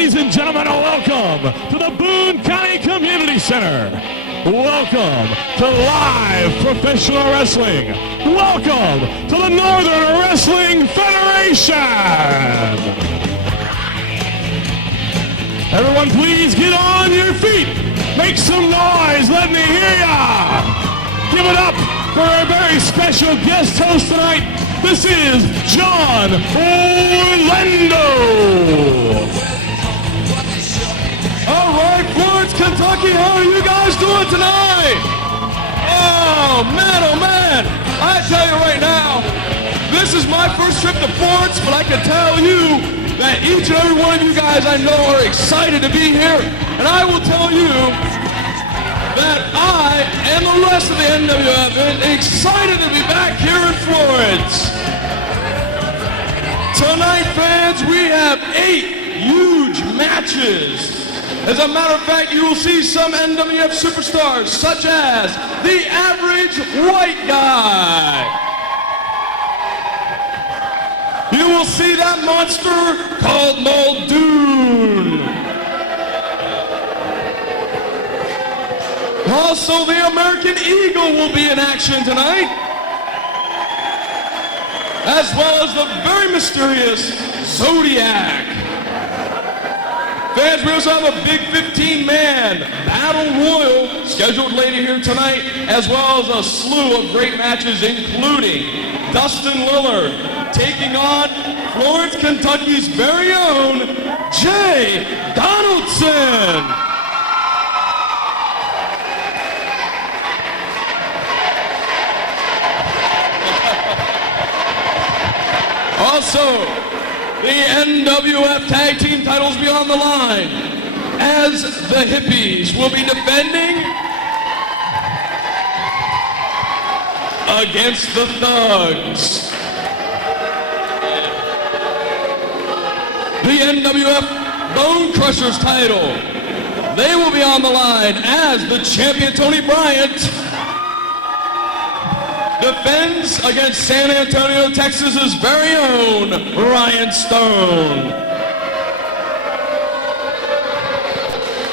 Ladies and gentlemen, welcome to the Boone County Community Center. Welcome to live professional wrestling. Welcome to the Northern Wrestling Federation. Everyone, please get on your feet. Make some noise. Let me hear ya. Give it up for our very special guest host tonight. This is John Orlando. All right, Florence, Kentucky, how are you guys doing tonight? Oh, man, I tell you right now, this is my first trip to Florence, but I can tell you that each and every one of you guys I know are excited to be here, and I will tell you that I and the rest of the NWF are excited to be back here in Florence. Tonight, fans, we have 8 huge matches. As a matter of fact, you will see some NWF superstars, such as the Average White Guy. You will see that monster called Muldoon. Also, the American Eagle will be in action tonight, as well as the very mysterious Zodiac. Fans, we also have a big 15-man battle royal scheduled later here tonight, as well as a slew of great matches, including Dustin Lillard taking on Florence, Kentucky's very own Donaldson. Also, the NWF Tag Team titles be on the line, as the Hippies will be defending against the Thugs. The NWF Bone Crushers title, they will be on the line, as the champion Tony Bryant defends against San Antonio, Texas's very own Ryan Stone.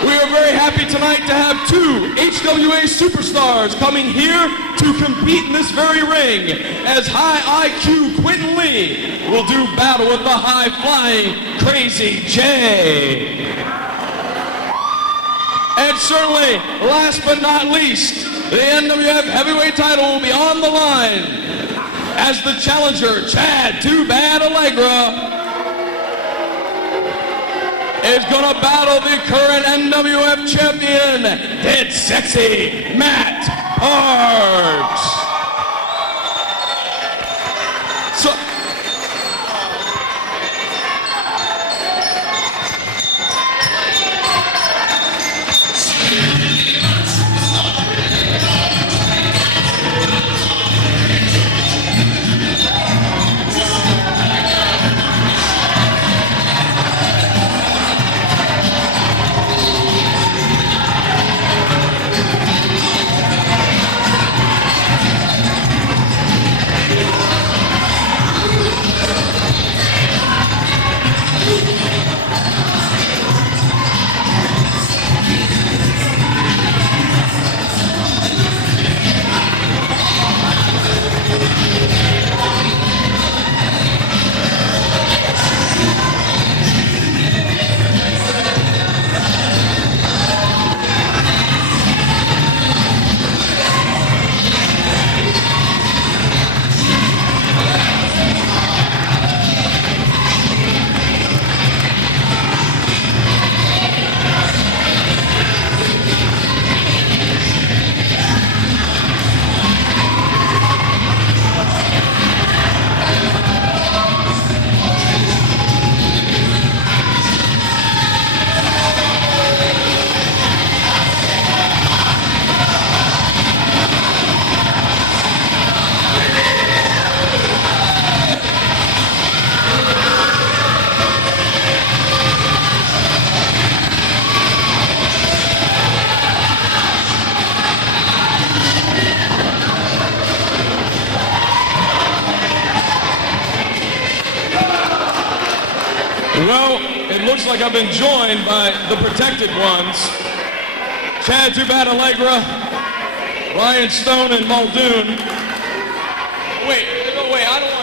We are very happy tonight to have 2 HWA superstars coming here to compete in this very ring, as high IQ Quentin Lee will do battle with the high-flying Crazy J. And certainly, last but not least, the NWF Heavyweight title will be on the line, as the challenger, Chad Too Bad Allegra, is going to battle the current NWF champion, Dead Sexy Matt Parks. So, Well, it looks like I've been joined by the protected ones. Chad Too Bad Allegra, Ryan Stone, and Muldoon. Wait, I don't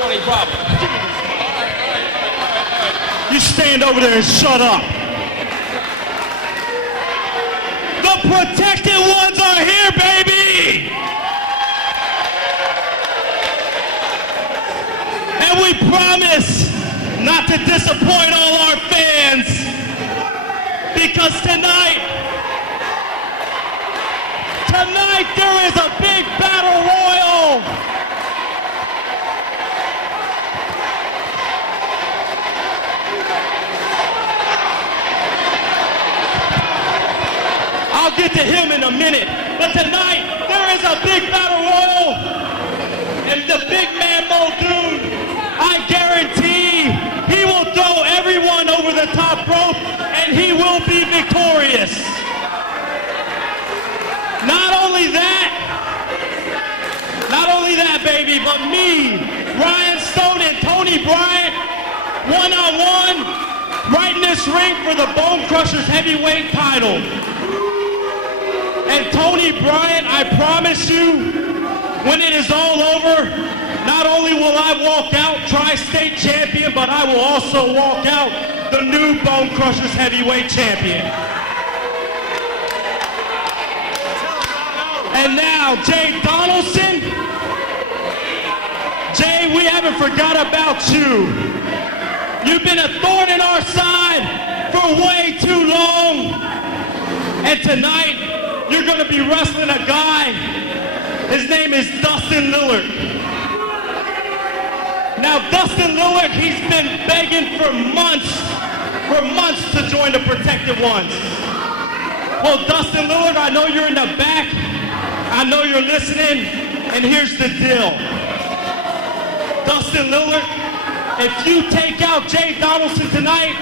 want any problems. You stand over there and shut up. The protected ones are here, baby! And we promise not to disappoint all our fans, because tonight there is a big battle royal. I'll get to him in a minute, but tonight there is a big battle royal, and the big man Muldoon, I guarantee he will throw everyone over the top rope, and he will be victorious. Not only that, baby, but me, Ryan Stone, and Tony Bryant, one-on-one, right in this ring for the Bone Crushers heavyweight title. And Tony Bryant, I promise you, when it is all over, not only will I walk out tri-state champion, but I will also walk out the new Bone Crushers heavyweight champion. And now, Jay Donaldson. Jay, we haven't forgot about you. You've been a thorn in our side for way too long. And tonight, you're going to be wrestling a guy. His name is Dustin Lillard. Now, Dustin Lillard, he's been begging for months to join the Protected Ones. Well, Dustin Lillard, I know you're in the back. I know you're listening, and here's the deal. Dustin Lillard, if you take out Jay Donaldson tonight,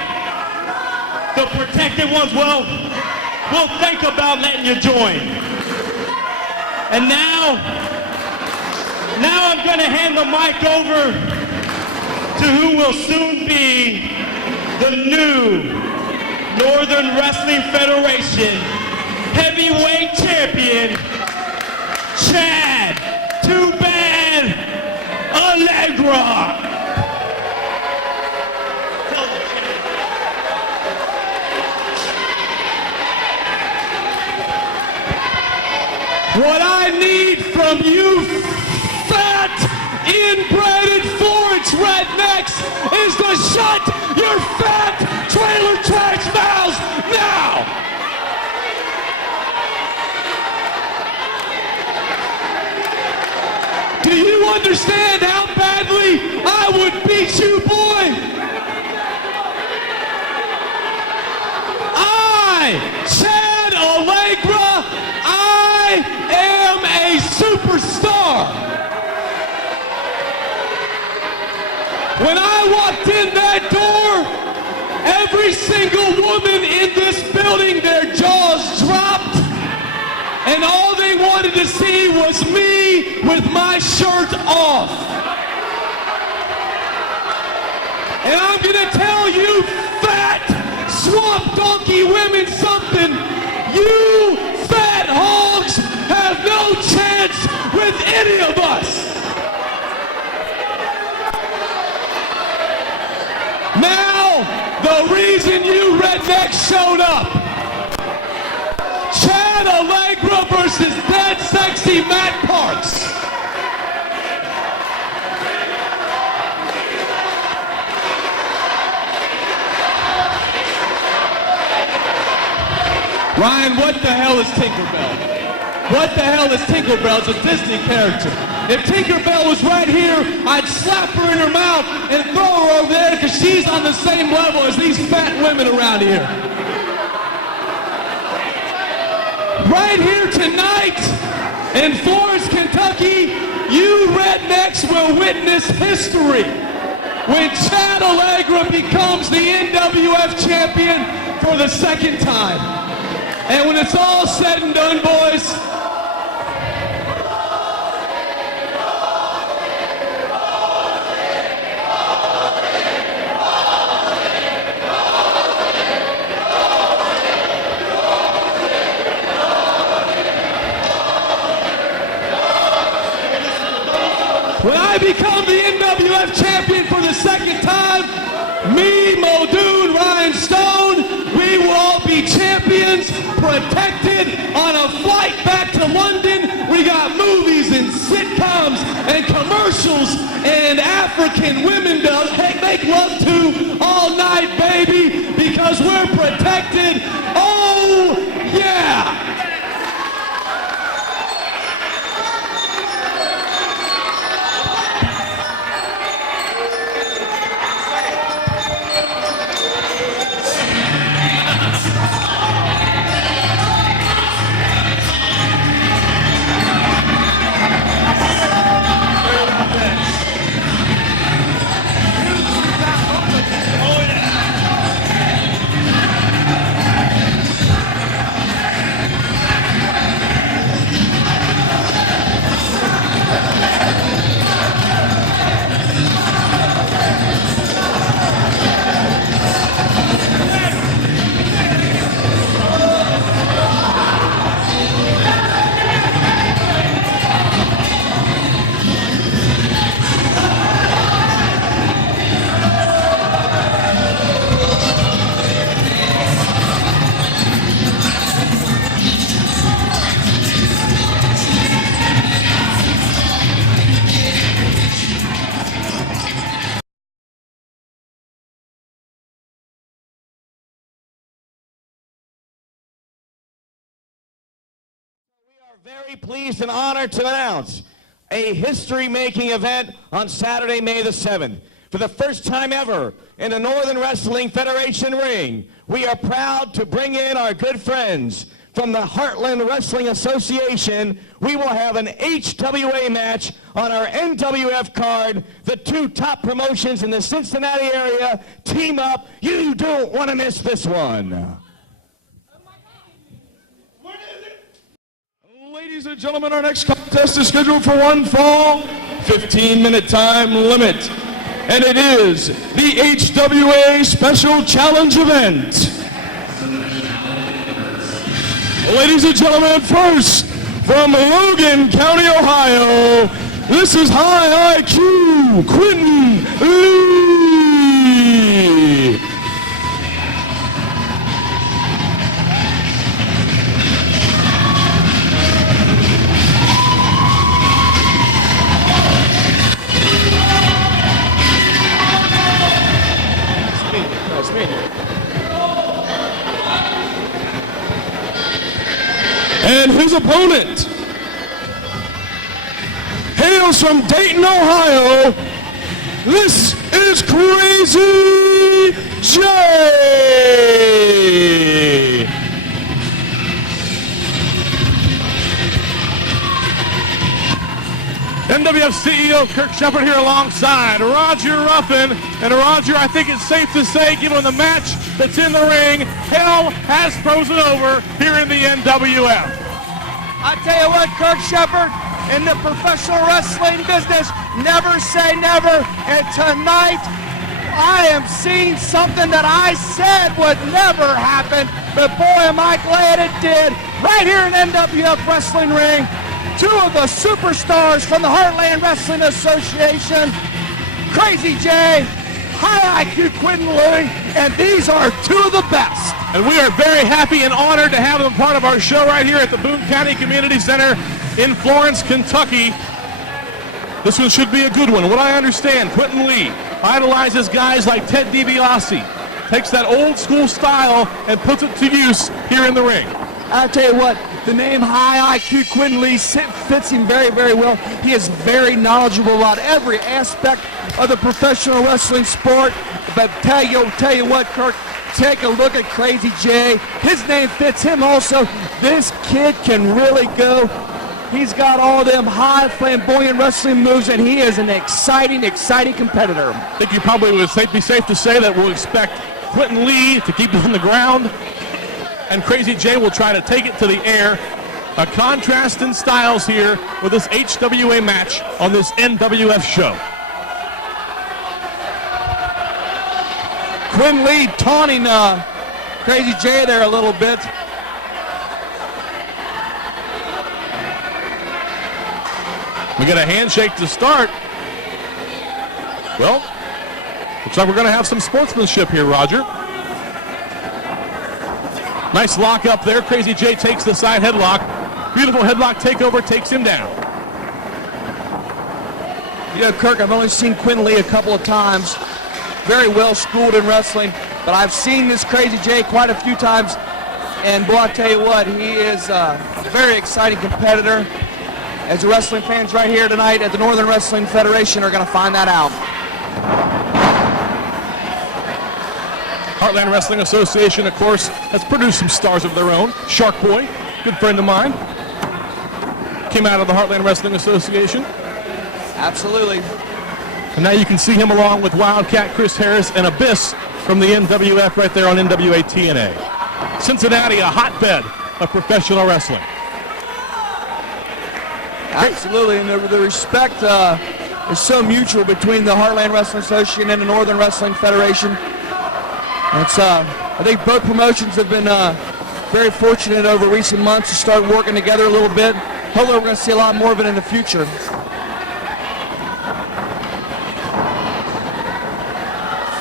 the Protected Ones, well, we'll think about letting you join. And now I'm going to hand the mic over to who will soon be the new Northern Wrestling Federation heavyweight champion, Chad Too Bad Allegra. What I need from you fat, inbred Florence rednecks is to shut your fat trailer tracks mouths now! Do you understand how badly I would beat you, boy? Chad Allegra, I am a superstar. When I walked in that door, every single woman in this building, their jaws dropped, and all they wanted to see was me with my shirt off. And I'm gonna tell you, fat, swamp donkey women, something. You fat hogs have no chance with any of us. Now, the reason you rednecks showed up. Chad Allegra versus Dead Sexy Matt Parks. Ryan, what the hell is Tinkerbell? What the hell is Tinkerbell? It's a Disney character. If Tinkerbell was right here, I'd slap her in her mouth and throw her over there because she's on the same level as these fat women around here. Right here tonight in Florence, Kentucky, you rednecks will witness history when Chad Allegra becomes the NWF champion for the second time. And when it's all said and done, boys, NWF champion for the second time. Me, Muldoon, Ryan Stone, we will all be champions, protected on a flight back to London. We got movies and sitcoms and commercials and African women to make love to all night, baby, because we're protected. Oh, yeah! Very pleased and honored to announce a history-making event on Saturday, May the 7th. For the first time ever in the Northern Wrestling Federation ring, we are proud to bring in our good friends from the Heartland Wrestling Association. We will have an HWA match on our NWF card. The two top promotions in the Cincinnati area team up. You don't want to miss this one. Ladies and gentlemen, our next contest is scheduled for one fall, 15-minute time limit. And it is the HWA Special Challenge event. Ladies and gentlemen, first, from Logan County, Ohio, this is High IQ Quentin Lee. And his opponent hails from Dayton, Ohio. This is Crazy J. NWF CEO Kirk Shepard here alongside Roger Ruffin. And Roger, I think it's safe to say, given the match that's in the ring, hell has frozen over here in the NWF. I tell you what, Kirk Shepard, in the professional wrestling business, never say never. And tonight, I am seeing something that I said would never happen, but boy, am I glad it did. Right here in NWF Wrestling Ring, two of the superstars from the Heartland Wrestling Association, Crazy J, High IQ Quentin Lee, and these are two of the best. And we are very happy and honored to have them part of our show right here at the Boone County Community Center in Florence, Kentucky. This one should be a good one. What I understand, Quentin Lee idolizes guys like Ted DiBiase, takes that old school style and puts it to use here in the ring. I'll tell you what, the name High IQ Quentin Lee fits him very, very well. He is very knowledgeable about every aspect of the professional wrestling sport. But tell you what, Kirk, take a look at Crazy J. His name fits him also. This kid can really go. He's got all them high flamboyant wrestling moves, and he is an exciting, exciting competitor. I think you probably would be safe to say that we'll expect Quentin Lee to keep it on the ground, and Crazy J will try to take it to the air. A contrast in styles here with this HWA match on this NWF show. Quentin Lee taunting Crazy J there a little bit. We got a handshake to start. Well, looks like we're going to have some sportsmanship here, Roger. Nice lock up there. Crazy J takes the side headlock. Beautiful headlock takeover, takes him down. You know, Kirk, I've only seen Quentin Lee a couple of times. Very well schooled in wrestling, but I've seen this Crazy J quite a few times. And boy, I tell you what, he is a very exciting competitor. As the wrestling fans right here tonight at the Northern Wrestling Federation are going to find that out. Heartland Wrestling Association, of course, has produced some stars of their own. Shark Boy, good friend of mine, came out of the Heartland Wrestling Association. Absolutely. And now you can see him along with Wildcat Chris Harris and Abyss from the NWF right there on NWA TNA. Cincinnati, a hotbed of professional wrestling. Absolutely, and the respect is so mutual between the Heartland Wrestling Association and the Northern Wrestling Federation. It's, I think both promotions have been very fortunate over recent months to start working together a little bit. Hopefully we're going to see a lot more of it in the future.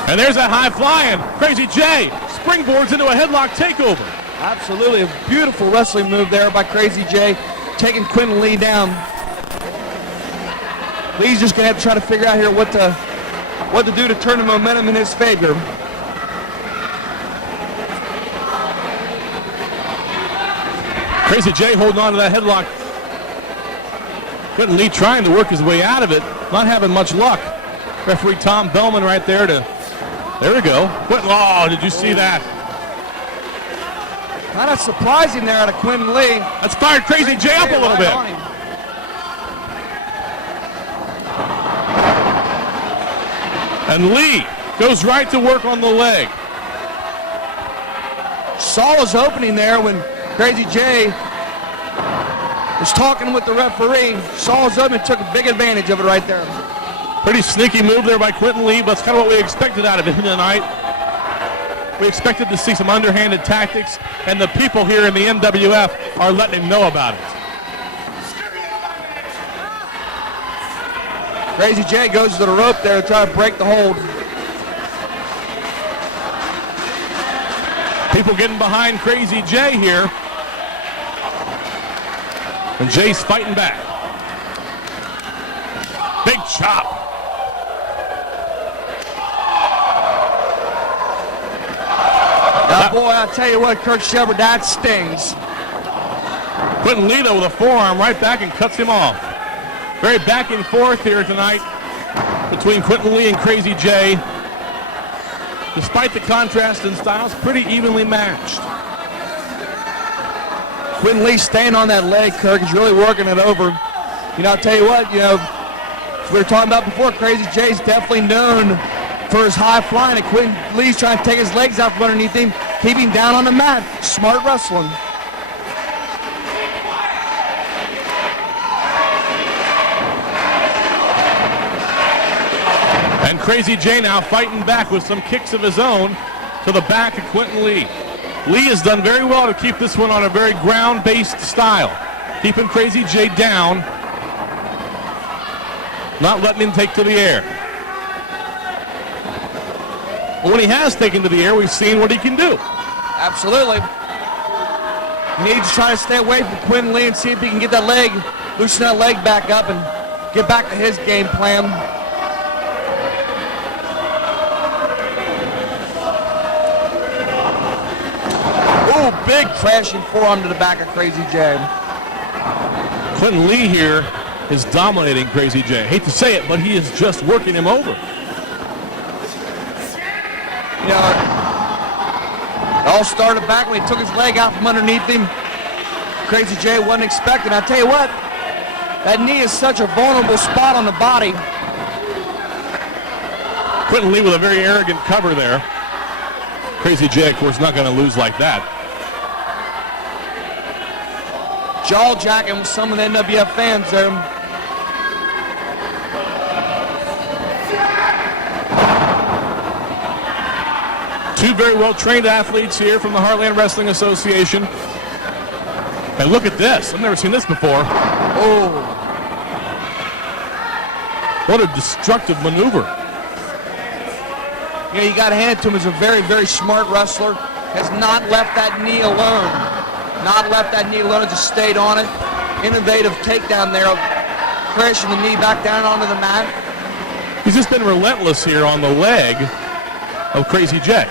And there's that high flying Crazy J springboards into a headlock takeover. Absolutely, a beautiful wrestling move there by Crazy J, taking Quentin Lee down. Lee's just going to have to try to figure out here what to do to turn the momentum in his favor. Crazy J holding on to that headlock. Quentin Lee trying to work his way out of it, not having much luck. Referee Tom Bellman right there there we go. Quentin, oh, did you see that? Kind of surprising there out of Quentin Lee. That's fired Crazy J up a little bit. And Lee goes right to work on the leg. Saw his opening there when Crazy J was talking with the referee. Saw his opening, took a big advantage of it right there. Pretty sneaky move there by Quentin Lee, but it's kind of what we expected out of him tonight. We expected to see some underhanded tactics, and the people here in the NWF are letting him know about it. Crazy J goes to the rope there to try to break the hold. People getting behind Crazy J here. And Jay's fighting back. Big chop. Now, boy, I tell you what, Kurt Shepard, that stings. Quentin Lee though with a forearm right back and cuts him off. Very back and forth here tonight between Quentin Lee and Crazy J. Despite the contrast in styles, pretty evenly matched. Quentin Lee staying on that leg, Kirk, is really working it over. You know, I'll tell you what, you know, we were talking about before, Crazy J's definitely known for his high flying, and Quentin Lee's trying to take his legs out from underneath him, keep him down on the mat. Smart wrestling. And Crazy J now fighting back with some kicks of his own to the back of Quentin Lee. Lee has done very well to keep this one on a very ground-based style, keeping Crazy J down, not letting him take to the air. But when he has taken to the air, we've seen what he can do. Absolutely. He needs to try to stay away from Quentin Lee and see if he can get that leg, loosen that leg back up and get back to his game plan. Ooh, big crashing forearm to the back of Crazy J. Quentin Lee here is dominating Crazy J. Hate to say it, but he is just working him over. You know, it all started back when he took his leg out from underneath him. Crazy J wasn't expecting. I tell you what, that knee is such a vulnerable spot on the body. Quentin Lee with a very arrogant cover there. Crazy J, of course, not going to lose like that. Jaw jacking with some of the NWF fans there. Two very well-trained athletes here from the Heartland Wrestling Association. And look at this. I've never seen this before. Oh. What a destructive maneuver. You know, you got to hand it to him as a very, very smart wrestler. Has not left that knee alone. Not left that knee alone, just stayed on it. Innovative takedown there, crashing the knee back down onto the mat. He's just been relentless here on the leg of Crazy J.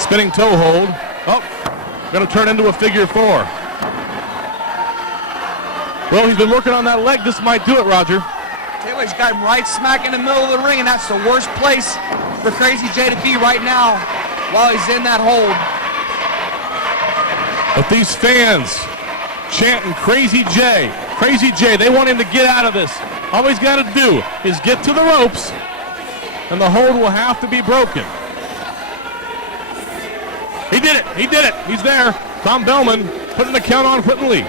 Spinning toe hold. Oh, going to turn into a figure 4. Well, he's been working on that leg. This might do it, Roger. Tell you what, he's got him right smack in the middle of the ring, and that's the worst place for Crazy J to be right now while he's in that hold. But these fans chanting Crazy J, Crazy J, they want him to get out of this. All he's got to do is get to the ropes, and the hold will have to be broken. He did it. He did it. He's there. Tom Bellman putting the count on Quentin Lee.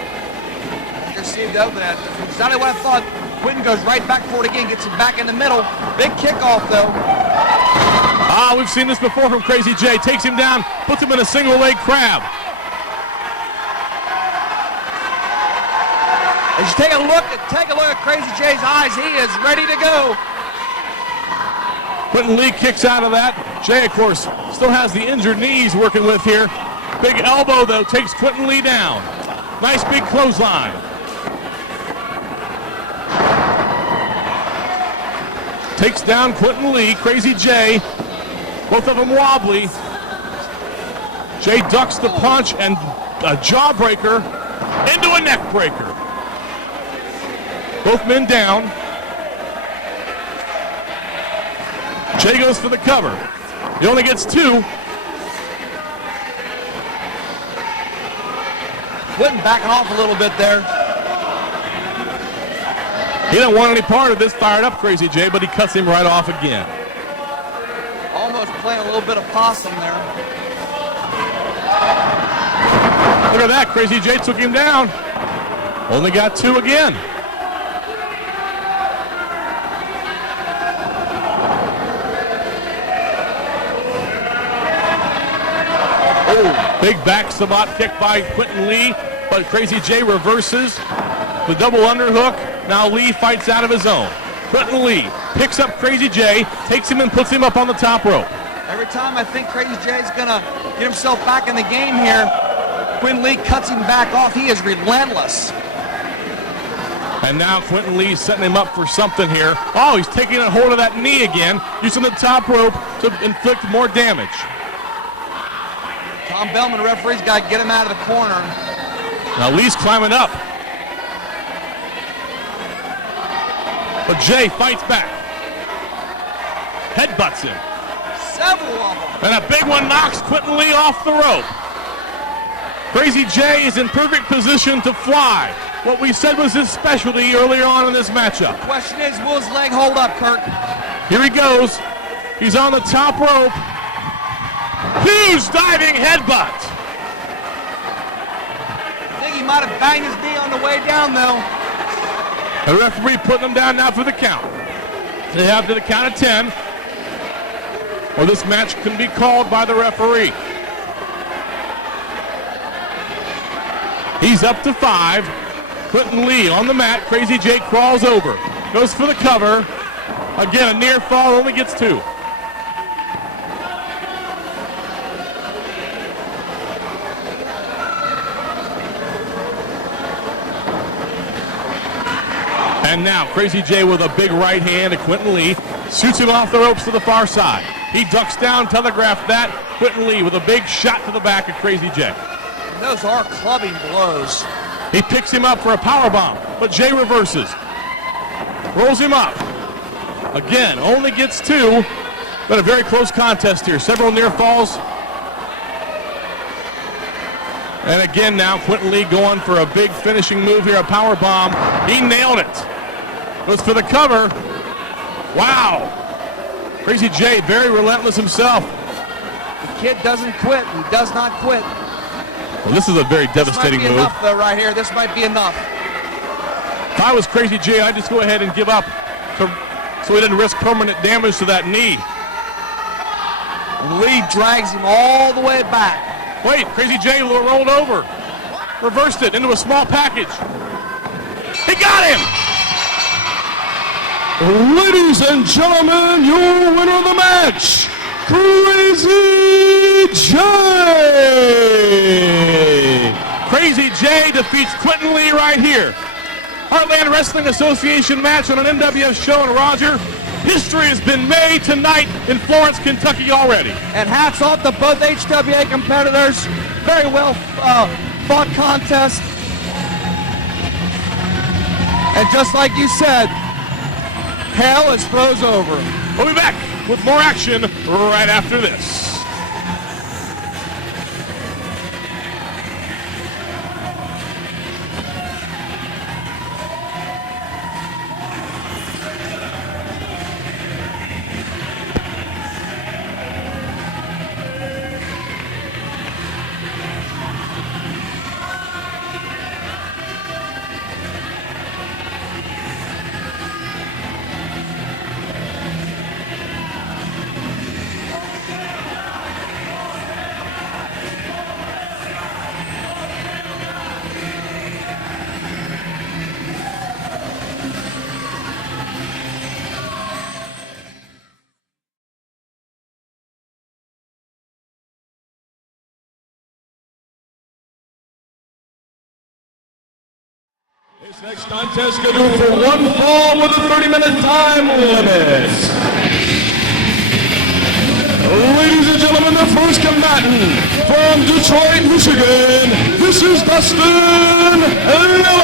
You received over that. That's exactly what I thought. Quentin goes right back for it again, gets it back in the middle. Big kickoff, though. We've seen this before from Crazy J. Takes him down, puts him in a single leg crab. As you take a look at Crazy J's eyes, he is ready to go. Quentin Lee kicks out of that. Jay, of course, still has the injured knees working with here. Big elbow, though, takes Quentin Lee down. Nice big clothesline. Takes down Quentin Lee, Crazy J. Both of them wobbly. Jay ducks the punch and a jawbreaker into a neck breaker. Both men down. Jay goes for the cover. He only gets 2. Quentin backing off a little bit there. He didn't want any part of this fired up Crazy J, but he cuts him right off again. Almost playing a little bit of possum there. Look at that, Crazy J took him down. Only got 2 again. Big back sabot kick by Quentin Lee, but Crazy J reverses the double underhook. Now Lee fights out of his own. Quentin Lee picks up Crazy J, takes him and puts him up on the top rope. Every time I think Crazy J's gonna get himself back in the game here, Quentin Lee cuts him back off. He is relentless. And now Quentin Lee's setting him up for something here. Oh, he's taking a hold of that knee again, using the top rope to inflict more damage. Tom Bellman, the referee's got to get him out of the corner. Now Lee's climbing up. But Jay fights back. Headbutts him. Several of them. And a big one knocks Quentin Lee off the rope. Crazy J is in perfect position to fly. What we said was his specialty earlier on in this matchup. The question is, will his leg hold up, Kurt? Here he goes. He's on the top rope. Huge diving headbutt. I think he might have banged his knee on the way down, though. The referee putting him down now for the count. They have to the count of 10. Or this match can be called by the referee. He's up to 5. Quentin Lee on the mat. Crazy J crawls over. Goes for the cover. Again, a near fall, only gets 2. And now Crazy J with a big right hand to Quentin Lee. Shoots him off the ropes to the far side. He ducks down, telegraphed that. Quentin Lee with a big shot to the back of Crazy J. And those are clubbing blows. He picks him up for a power bomb, but Jay reverses. Rolls him up. Again, only gets 2, but a very close contest here. Several near falls. And again now, Quentin Lee going for a big finishing move here, a power bomb. He nailed it. Goes for the cover. Wow. Crazy J, very relentless himself. The kid doesn't quit. He does not quit. Well, this is a very devastating move. This might be enough, though, right here. This might be enough. If I was Crazy J, I'd just go ahead and give up so he didn't risk permanent damage to that knee. And Lee drags him all the way back. Wait, Crazy J rolled over. Reversed it into a small package. He got him! Ladies and gentlemen, your winner of the match, Crazy J. Crazy J defeats Quentin Lee right here. Heartland Wrestling Association match on an NWF show in Roger. History has been made tonight in Florence, Kentucky already. And hats off to both HWA competitors. Very well fought contest. And just like you said, hell is froze over. We'll be back with more action right after this. This next contest scheduled for one fall with a 30-minute time limit. Ladies and gentlemen, the first combatant from Detroit, Michigan, this is Dustin Lillard.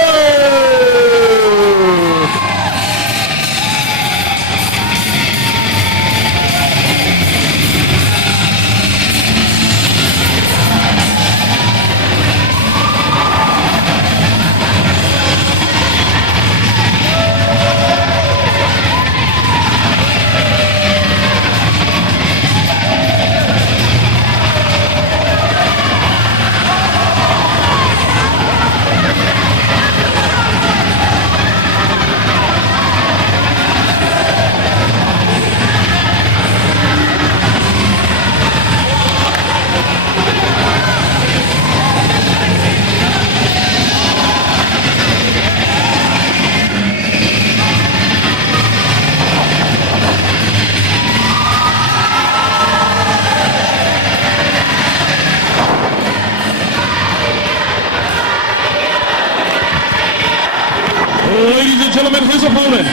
Ladies and gentlemen, his opponent.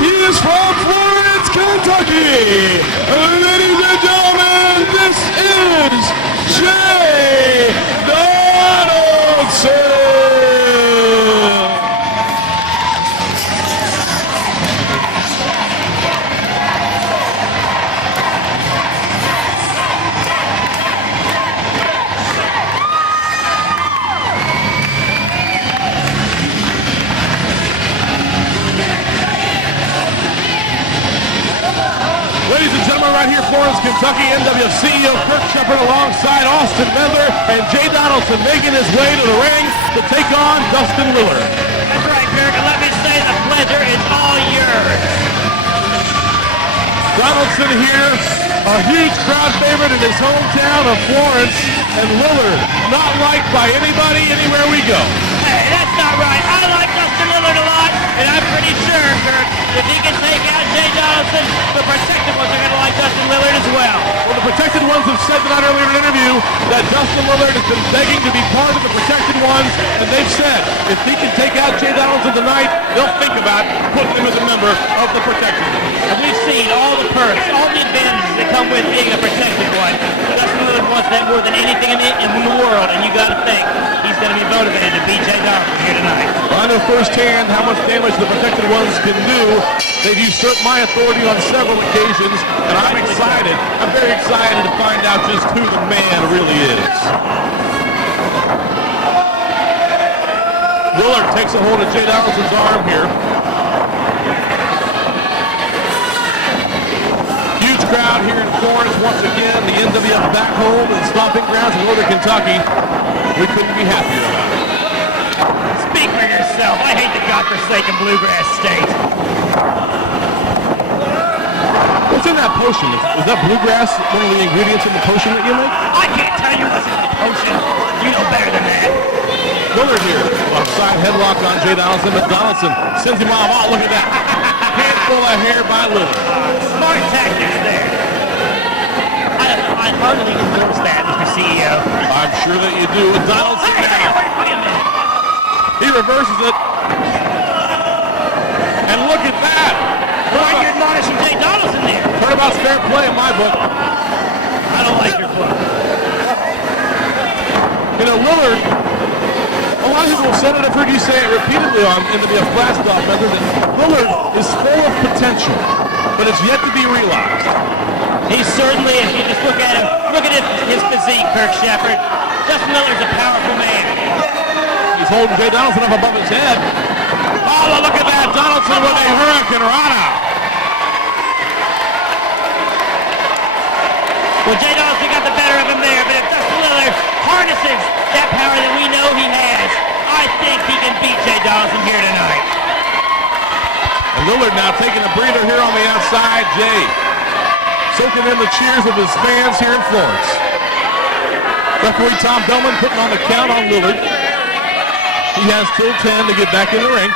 He is from Florence, Kentucky. Ladies and gentlemen, this is Jay Donaldson. Ladies and gentlemen, right here, Florence, Kentucky, NWF CEO Kirk Shepard alongside Austin Bendler and Jay Donaldson making his way to the ring to take on Dustin Lillard. That's right, Kirk, and let me say the pleasure is all yours. Donaldson here, a huge crowd favorite in his hometown of Florence, and Lillard not liked by anybody anywhere we go. Hey, that's not right. I like Dustin Lillard a lot, and I'm pretty sure, Kirk, if he can take out Jay Donaldson, the protected ones are going to like Dustin Lillard as well. Well, the protected ones have said tonight earlier in an interview that Dustin Lillard has been begging to be part of the protected ones, and they've said if he can take out Jay Donaldson tonight, they'll think about putting him as a member of the protected ones. And we've seen all the perks, all the advantages that come with being a protected one. Dustin Lillard wants that more than anything in the world, and you got to think he's going to be motivated to beat Jay Donaldson here tonight. I know firsthand how much damage the protected ones can do. They've usurped my authority on several occasions, and I'm excited. I'm very excited to find out just who the man really is. Lillard takes a hold of Jay Donaldson's arm here. Huge crowd here in Florence once again. The NWF back home and stomping grounds in Northern Kentucky. We couldn't be happier about it. Speak for yourself. I hate the godforsaken bluegrass state. What's in that potion? Is that bluegrass one of the ingredients in the potion that you make? I can't tell you what's in the potion. You know better than that. Lillard here, alongside Bryant headlock on Jay Donaldson, but Donaldson sends him off. Oh, look at that. Handful of hair by Lillard. Smart tactics there. I hardly endorse that, Mr. CEO. I'm sure that you do with Donaldson now. Wait a minute. He reverses it. And look at that. Why are you admonishing Jay Donaldson there? Turnabout's fair play in my book. I don't like your book. You know, Lillard, a lot of people have said it, I've heard you say it repeatedly on NWF Blast Off Method, that Lillard is full of potential, but it's yet to be realized. He certainly, if you just look at him, look at his physique, Kirk Shepard. Dustin Lillard's a powerful man. He's holding Jay Donaldson up above his head. Oh, look at that. Donaldson with a Hurricane Rana. Well, Jay Donaldson got the better of him there, but if Dustin Lillard harnesses that power that we know he has, I think he can beat Jay Donaldson here tonight. And Lillard now taking a breather here on the outside. Jay soaking in the cheers of his fans here in Florence. Referee Tom Bellman putting on the count on Lillard. He has till 10 to get back in the ring.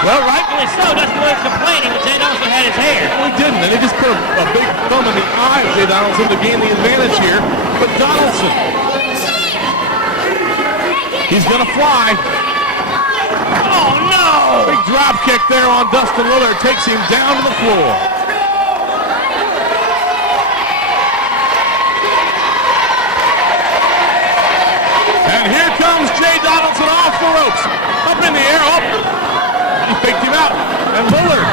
Well, rightfully so. Dustin Lillard's complaining that Jay Donaldson had his hair. Well, he didn't, and he just put a big thumb in the eye of Jay Donaldson to gain the advantage here. But Donaldson, he's going to fly. Oh, no! Big drop kick there on Dustin Lillard. Takes him down to the floor. And here comes Jay Donaldson off the ropes. Up in the air. Up. He faked him out. And Lillard.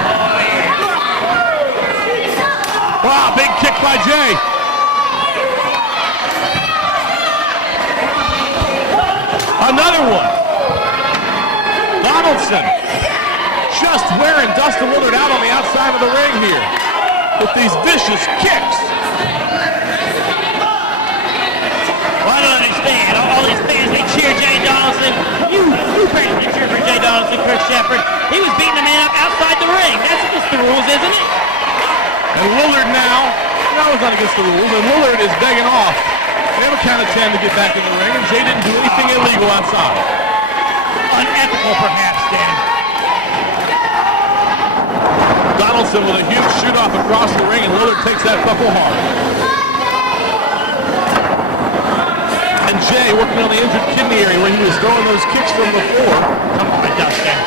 Wow, big kick by Jay. Another one. Donaldson just wearing Dustin Lillard out on the outside of the ring here with these vicious kicks. Well, I don't understand. All these fans, they cheer Jay Donaldson. You practically cheer for Jay Donaldson, Chris Shepard. He was beating a man up outside the ring. That's against the rules, isn't it? And Lillard now, that was not against the rules, and Lillard is begging off. They have a count of 10 to get back in the ring, and Jay didn't do anything illegal outside. Unethical, perhaps, Dan. Donaldson with a huge shoot-off across the ring, and Lillard takes that buckle hard. And Jay working on the injured kidney area where he was throwing those kicks from before. Come on, Dustin.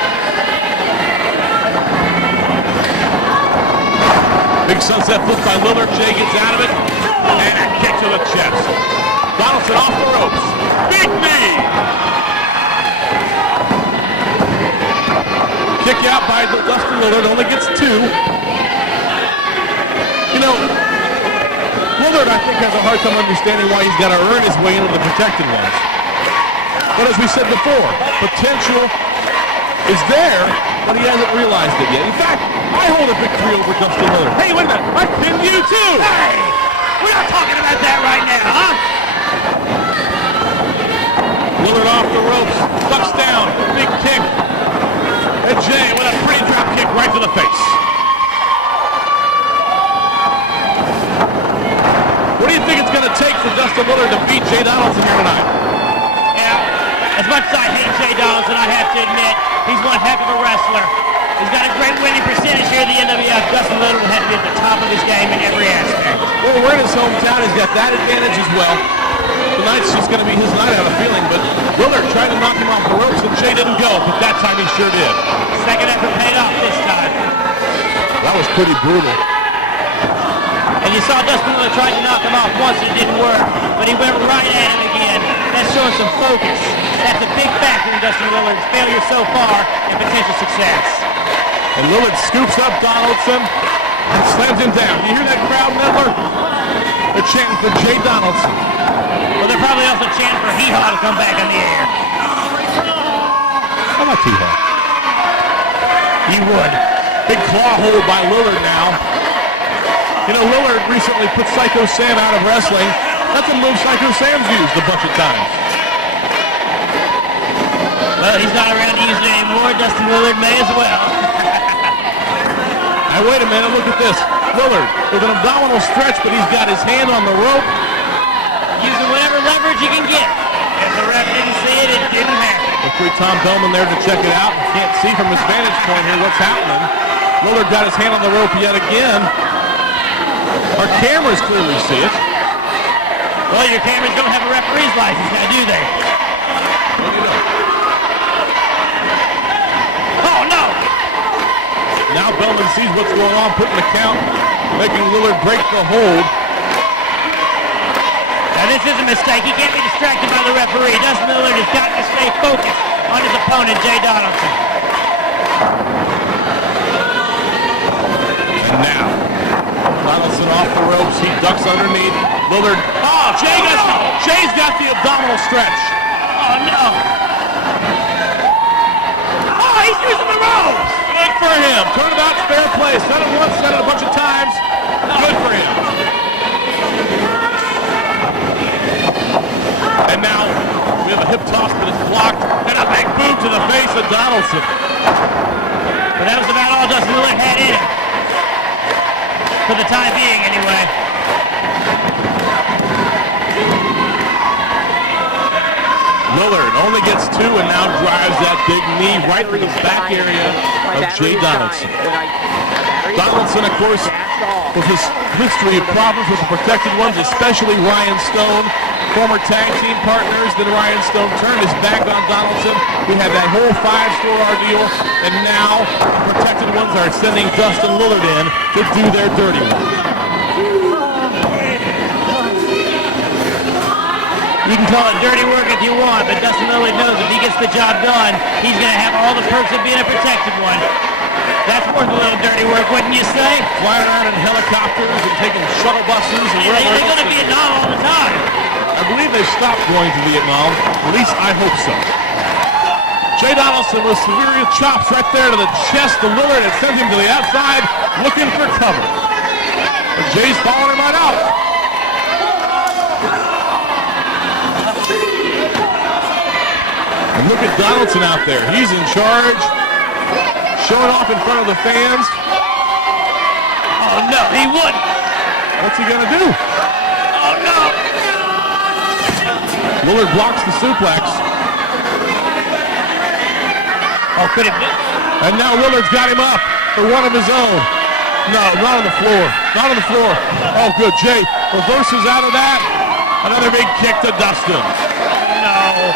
Big sunset flip by Lillard. Jay gets out of it. And a kick to the chest. Donaldson off the ropes. Big knee. Kick out by Dustin Lillard. Only gets 2. You know, Lillard, I think, has a hard time understanding why he's got to earn his way into the protected ones. But as we said before, potential is there, but he hasn't realized it yet. In fact, I hold a victory over Dustin Lillard. Hey, wait a minute. I pinned you too. Hey, we're not talking about that right now, huh? Lillard off the ropes, ducks down, big kick. And Jay with a pretty drop kick right to the face. What do you think it's going to take for Dustin Lillard to beat Jay Donaldson here tonight? Yeah, as much as I hate Jay Donaldson, I have to admit, he's one heck of a wrestler. He's got a great winning percentage here at the NWF. Dustin Lillard will have to be at the top of his game in every aspect. Well, we're in his hometown. He's got that advantage as well. Tonight's just going to be his night, I have a feeling, but Lillard tried to knock him off the ropes, and Jay didn't go, but that time he sure did. Second effort paid off this time. That was pretty brutal. And you saw Dustin Lillard try to knock him off once, and it didn't work, but he went right at him again. That's showing some focus. That's a big factor in Dustin Lillard's failure so far and potential success. And Lillard scoops up Donaldson and slams him down. You hear that crowd, Nedler? They're chanting for Jay Donaldson. Well, they're probably also chanting for Hee-Haw to come back on the air. How about Hee-Haw? He would. Big claw hold by Lillard now. You know, Lillard recently put Psycho Sam out of wrestling. That's a move Psycho Sam's used a bunch of times. Well, he's not around to use it anymore. Dustin Lillard may as well. Now, wait a minute. Look at this. Lillard with an abdominal stretch, but he's got his hand on the rope. leverage you can get. If the ref didn't see it, it didn't happen. Referee Tom Bellman there to check it out. Can't see from his vantage point here what's happening. Lillard got his hand on the rope yet again. Our cameras clearly see it. Well, your cameras don't have a referee's license now, do they? What do you know? Oh, no! Now Bellman sees what's going on, putting the count, making Lillard break the hold. Now, this is a mistake. He can't be distracted by the referee. Dustin Lillard has got to stay focused on his opponent, Jay Donaldson. And now, Donaldson off the ropes. He ducks underneath. Lillard. Oh, Jay's got the abdominal stretch. Oh, no. Oh, he's using the ropes. Good for him. Turnabout's fair play. Said it once, said it a bunch of times. Good for him. And now we have a hip toss, but it's blocked. And a big boot to the face of Donaldson. But that was about all Dustin Lillard had in him. For the time being, anyway. Lillard only gets two and now drives that big knee right through the back area of Jay Donaldson. Donaldson, of course, with his history of problems with the protected ones, especially Ryan Stone, former tag team partners. Then Ryan Stone turned his back on Donaldson. We had that whole 5-store ordeal, and now the protected ones are sending Dustin Lillard in to do their dirty work. You can call it dirty work if you want, but Dustin Lillard knows if he gets the job done, he's going to have all the perks of being a protected one. That's worth a little dirty work, wouldn't you say? Flying around in helicopters and taking shuttle buses and Yeah, they go to Vietnam all the time. I believe they stopped going to Vietnam. At least I hope so. Jay Donaldson with severe chops right there to the chest of Lillard and sends him to the outside looking for cover. But Jay's following him right out. And look at Donaldson out there. He's in charge. Showing off in front of the fans. Oh, no, he wouldn't. What's he going to do? Oh, no. Lillard blocks the suplex. Oh, could it be? And now Lillard's got him up for one of his own. No, not on the floor. Not on the floor. Oh, good. Jay reverses out of that. Another big kick to Dustin. No.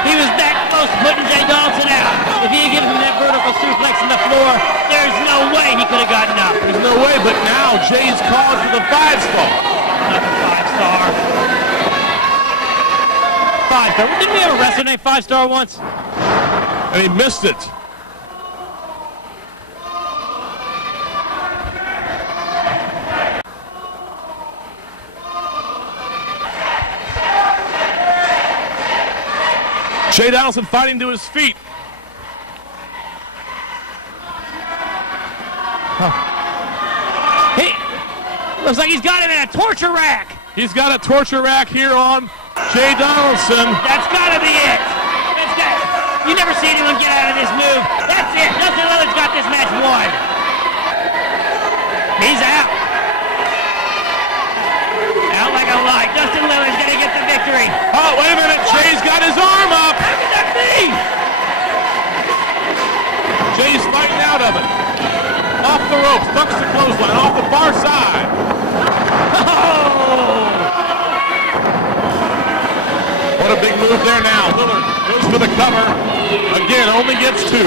He was that close to putting Jay Donaldson out. If he had given him that vertical suplex on the floor, there's no way he could have gotten up. There's no way, but now Jay's called for the 5-star. Not the 5-star. 5-star. Didn't we have a wrestler named 5-star once? And he missed it. Jay Donaldson fighting to his feet. He looks like he's got him in a torture rack. He's got a torture rack here on Jay Donaldson. That's got to be it. You never see anyone get out of this move. That's it. Dustin Lillard's got this match won. He's out. Out like a light. Dustin Lillard's going to get the victory. Oh, wait a minute. What? Jay's got his arm up. How could that be? Jay's fighting out of it. Off the ropes. Ducks the clothesline. Off the far side. Oh! What a big move there now. Lillard goes for the cover. Again, only gets two.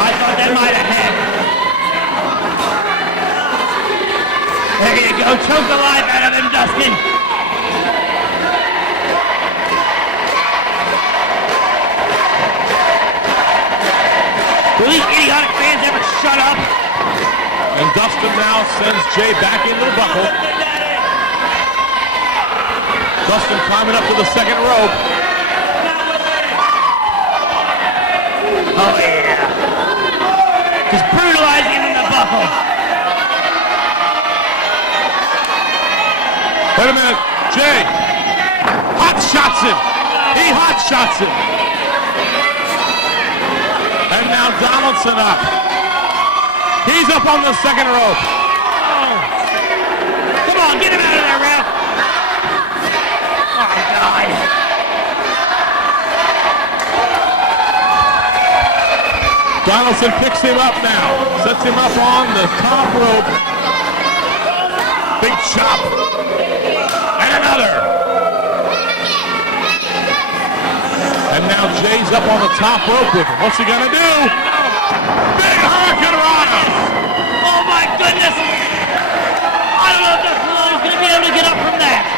I thought that might have happened. There you go. Choke the life out of him, Dustin. Will these idiotic fans ever shut up? And Dustin now sends Jay back into the buckle. Dustin climbing up to the second rope. Oh, yeah. Just brutalizing him in the buckle. Wait a minute. Jay hot shots him. He hot shots him. And now Donaldson up. He's up on the second rope. Oh. Come on, get him out of there, ref. God. Donaldson picks him up now. Sets him up on the top rope. Big chop. And another. And now Jay's up on the top rope with him. What's he gonna do? Big hurricanrana. Oh my goodness. I don't know if Dustin Lillard's going to be able to get up from that.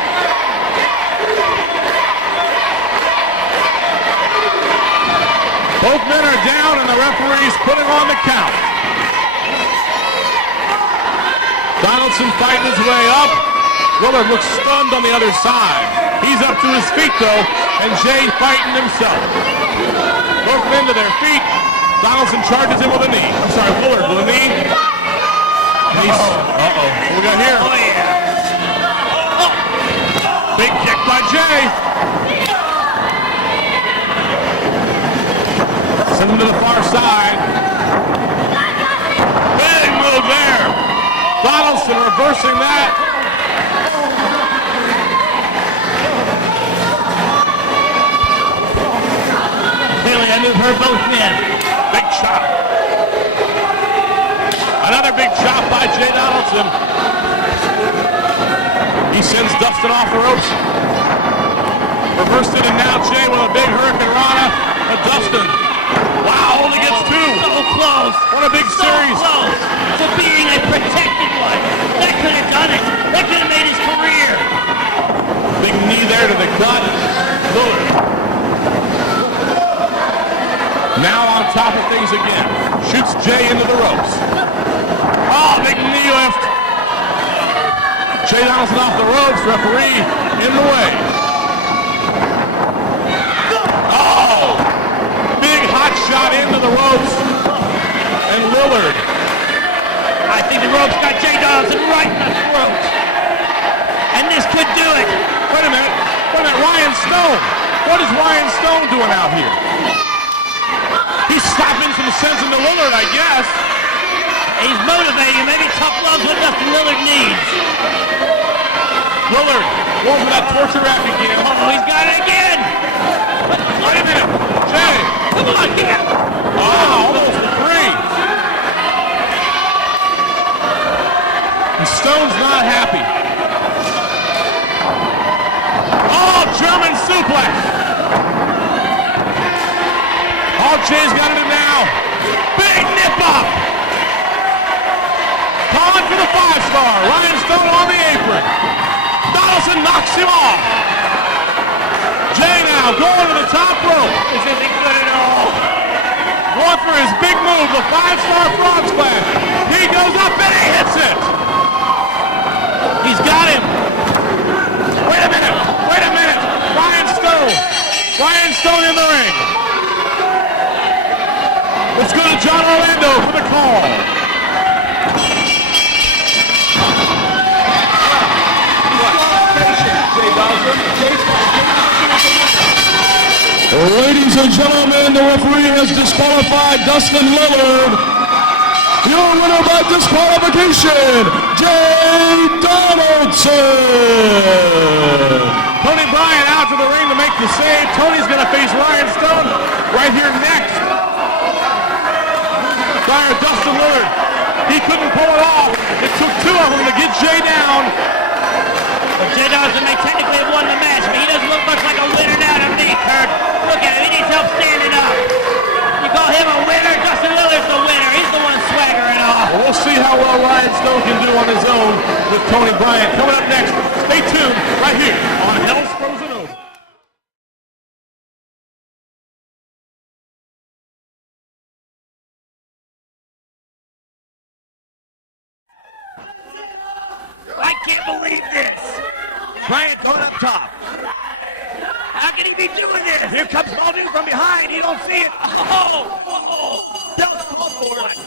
Both men are down and the referee's putting on the count. Donaldson fighting his way up. Lillard looks stunned on the other side. He's up to his feet though, and Jay fighting himself. Both men to their feet. Donaldson charges him with a knee. I'm sorry, Lillard with a knee. And he's, uh-oh, what we got here? Oh yeah. Big kick by Jay. Send him to the far side. Big move there. Donaldson reversing that. Clearly that move hurt both men. Big chop. Another big chop by Jay Donaldson. He sends Dustin off the ropes. Reversed it, and now Jay with a big hurricanrana. But Dustin, wow, only gets two. So close. What a big series. So close to being a protected one. That could have done it. That could have made his career. Big knee there to the gut. Lillard. Now on top of things again. Shoots Jay into the ropes. Oh, big knee lift. Jay Donaldson off the ropes. Referee in the way. Oh! Big hot shot into the ropes. And Lillard. I think the ropes got Jay Donaldson right in the throat. And this could do it. Wait a minute. Ryan Stone. What is Ryan Stone doing out here? He's slapping some sense into Lillard, I guess. He's motivating. Maybe tough love's what Dustin Lillard needs. Lillard going for that torture rack again. Oh, he's got it again. Wait a minute. Jay. Come on, get. Oh, almost a three. And Stone's not happy. Oh, German suplex. Oh, Jay's got it now. Big nip up. Calling for the 5-star. Ryan Stone on the apron. Donaldson knocks him off. Jay now going to the top rope. This isn't good at all. Going for his big move, the 5-star frog splash. He goes up and he hits it. He's got him. Wait a minute. Ryan Stone in the ring. Let's go to John Orlando for the call. Ladies and gentlemen, the referee has disqualified Dustin Lillard. Your winner by disqualification, Jay Donaldson. Tony Bryant out to the ring to make the save. Tony's going to face Ryan Stone right here next. By Dustin Lillard. He couldn't pull it off. It took two of them to get Jay down. Well, Jay Donaldson may technically have won the match, but he doesn't look much like a winner now to me, Kurt. Look at him. He needs help standing up. You call him a winner? Dustin Lillard's the winner. He's the one swaggering off. Well, we'll see how well Ryan Stone can do on his own with Tony Bryant. Coming up next, stay tuned right here on Hell's Frozen Over. I can't believe this. Bryant going up top. How can he be doing this? Here comes Muldoon from behind. You don't see it. Oh! That was called for it.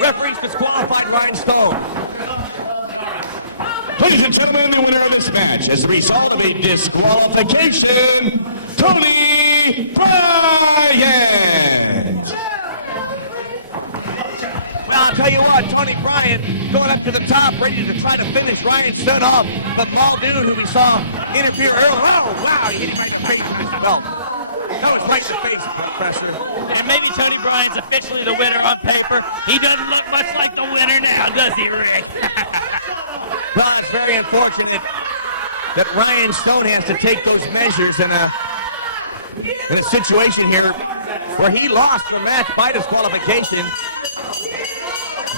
Referee's disqualified Ryan Stone. Ladies and gentlemen, the winner of this match as a result of a disqualification, Tony Bryant. Well, I'll tell you what, Tony Bryant going up to the top, ready to try to finish Ryan Stone off. But Muldoon, who we saw interfere earlier, oh, wow, he hit him right in the face with his belt. That was right in the face, Professor. And maybe Tony Bryant's officially the winner on paper. He doesn't look much like the winner now, does he, Rick? Well, it's very unfortunate that Ryan Stone has to take those measures in a situation here where he lost the match by disqualification.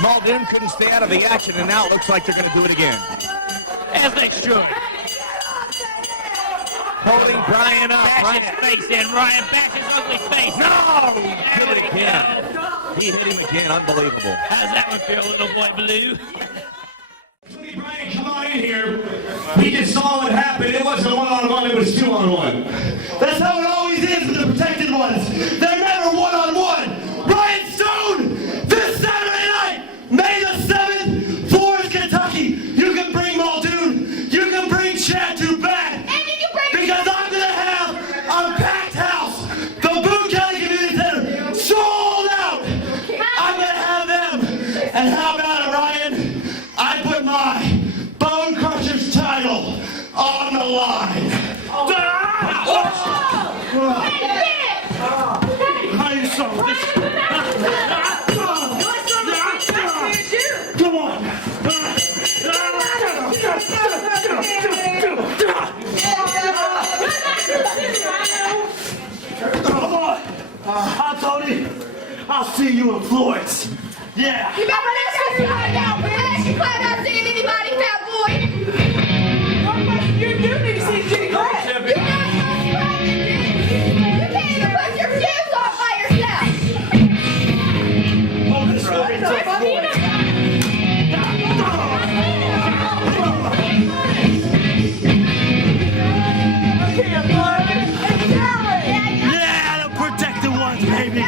Muldoon couldn't stay out of the action, and now it looks like they're going to do it again. As they should. Holding Bryant up. Bash his face in. Ryan bash his ugly face. No! He hit it again. He hit him again. Unbelievable. How's that one feel, little boy Blue? Tony Bryant, come on in here. We just saw what happened. It wasn't one-on-one, it was two-on-one. That's how it always is with the protected ones. They're never one-on-one. Ryan Stone, this Saturday night, May the 7th, Florence, Kentucky. You can bring Muldoon. You can bring Chad to back. Because I'm going to have a packed house. The Boone County Community Center sold out. I'm going to have them. And how about it, Ryan? I put my Bone Crusher's title on the line. How you so? Come on. Hi, Tony. I'll see you in Florence. Yeah. You remember this? Unless you plan on seeing anybody, fat boy. You do need to see Jimmy Grant. You're not supposed to run the gym. You can't even put your shoes on by yourself. Oh, this will be tough for you. Yeah, the protected ones, baby.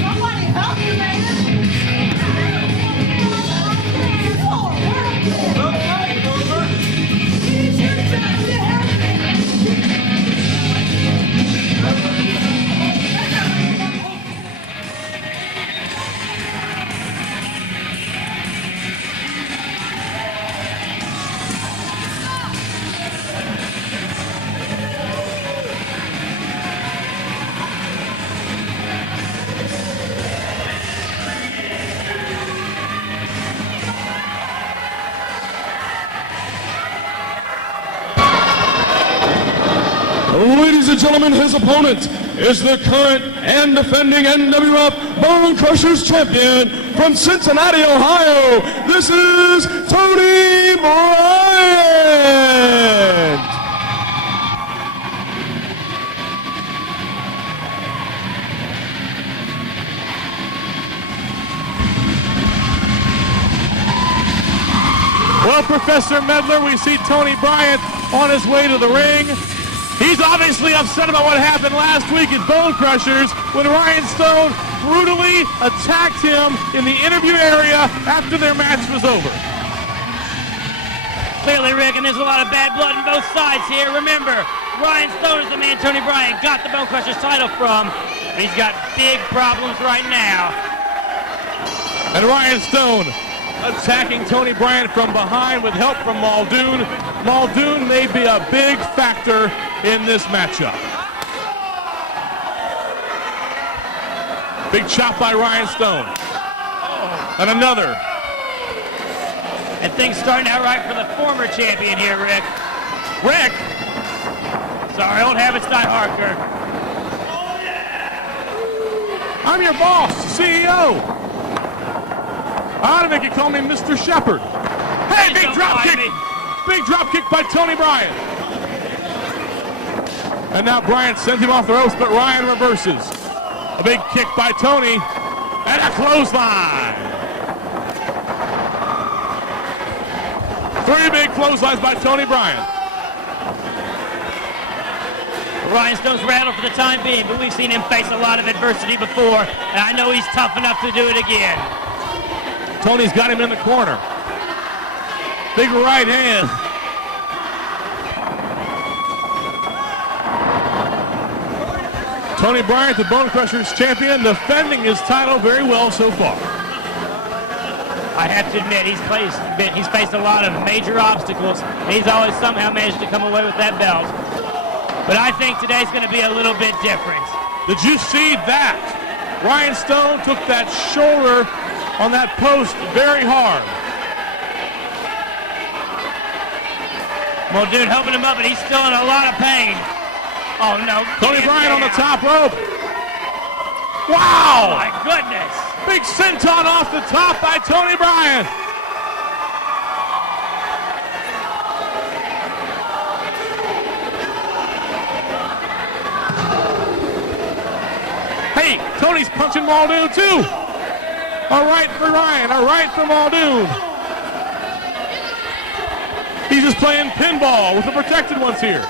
Somebody help you, man. Ladies and gentlemen, his opponent is the current and defending NWF Bone Crushers champion from Cincinnati, Ohio. This is Tony Bryant. Well, Professor Medler, we see Tony Bryant on his way to the ring. He's obviously upset about what happened last week at Bone Crushers when Ryan Stone brutally attacked him in the interview area after their match was over. Clearly, Rick, and there's a lot of bad blood on both sides here. Remember, Ryan Stone is the man Tony Bryant got the Bone Crushers title from. He's got big problems right now. And Ryan Stone attacking Tony Bryant from behind with help from Muldoon. Muldoon may be a big factor in this matchup. Big chop by Ryan Stone. And another. And things starting out right for the former champion here, Rick. Rick! Sorry, old habits die hard, Kirk. I'm your boss, CEO. I ought to make you call me Mr. Shepherd. Hey, big drop kick! Big drop kick by Tony Bryant. And now Bryant sends him off the ropes, but Ryan reverses. A big kick by Tony, and a clothesline. 3 big clotheslines by Tony Bryant. Ryan Stone's rattled for the time being, but we've seen him face a lot of adversity before, and I know he's tough enough to do it again. Tony's got him in the corner. Big right hand. Tony Bryant, the Bone Crushers champion, defending his title very well so far. I have to admit, he's faced a lot of major obstacles. He's always somehow managed to come away with that belt. But I think today's going to be a little bit different. Did you see that? Ryan Stone took that shoulder on that post very hard. Muldoon helping him up, and he's still in a lot of pain. Oh, no. Tony Bryant on the top rope. Wow! Oh, my goodness. Big senton off the top by Tony Bryant. Hey, Tony's punching Muldoon too. All right for Ryan, all right for Muldoon. He's just playing pinball with the protected ones here.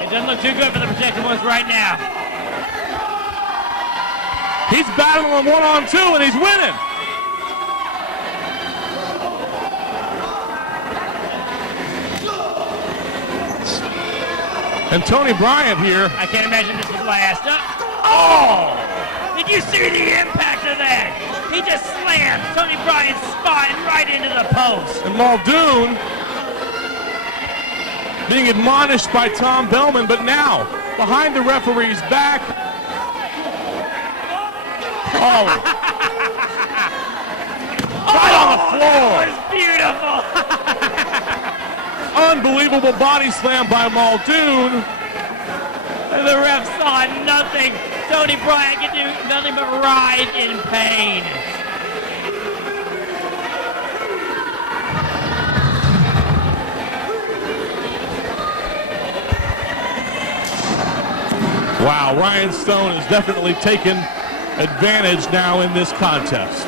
It doesn't look too good for the protected ones right now. He's battling them 1-on-2 and he's winning. And Tony Bryant here. I can't imagine this would last. Oh! Did you see the impact of that? He just slammed Tony Bryant's spine right into the post. And Muldoon being admonished by Tom Bellman, but now behind the referee's back. Oh. Right on the floor. That was beautiful. Unbelievable body slam by Muldoon. The ref saw nothing. Tony Bryant can do nothing but writhe in pain. Wow, Ryan Stone has definitely taken advantage now in this contest.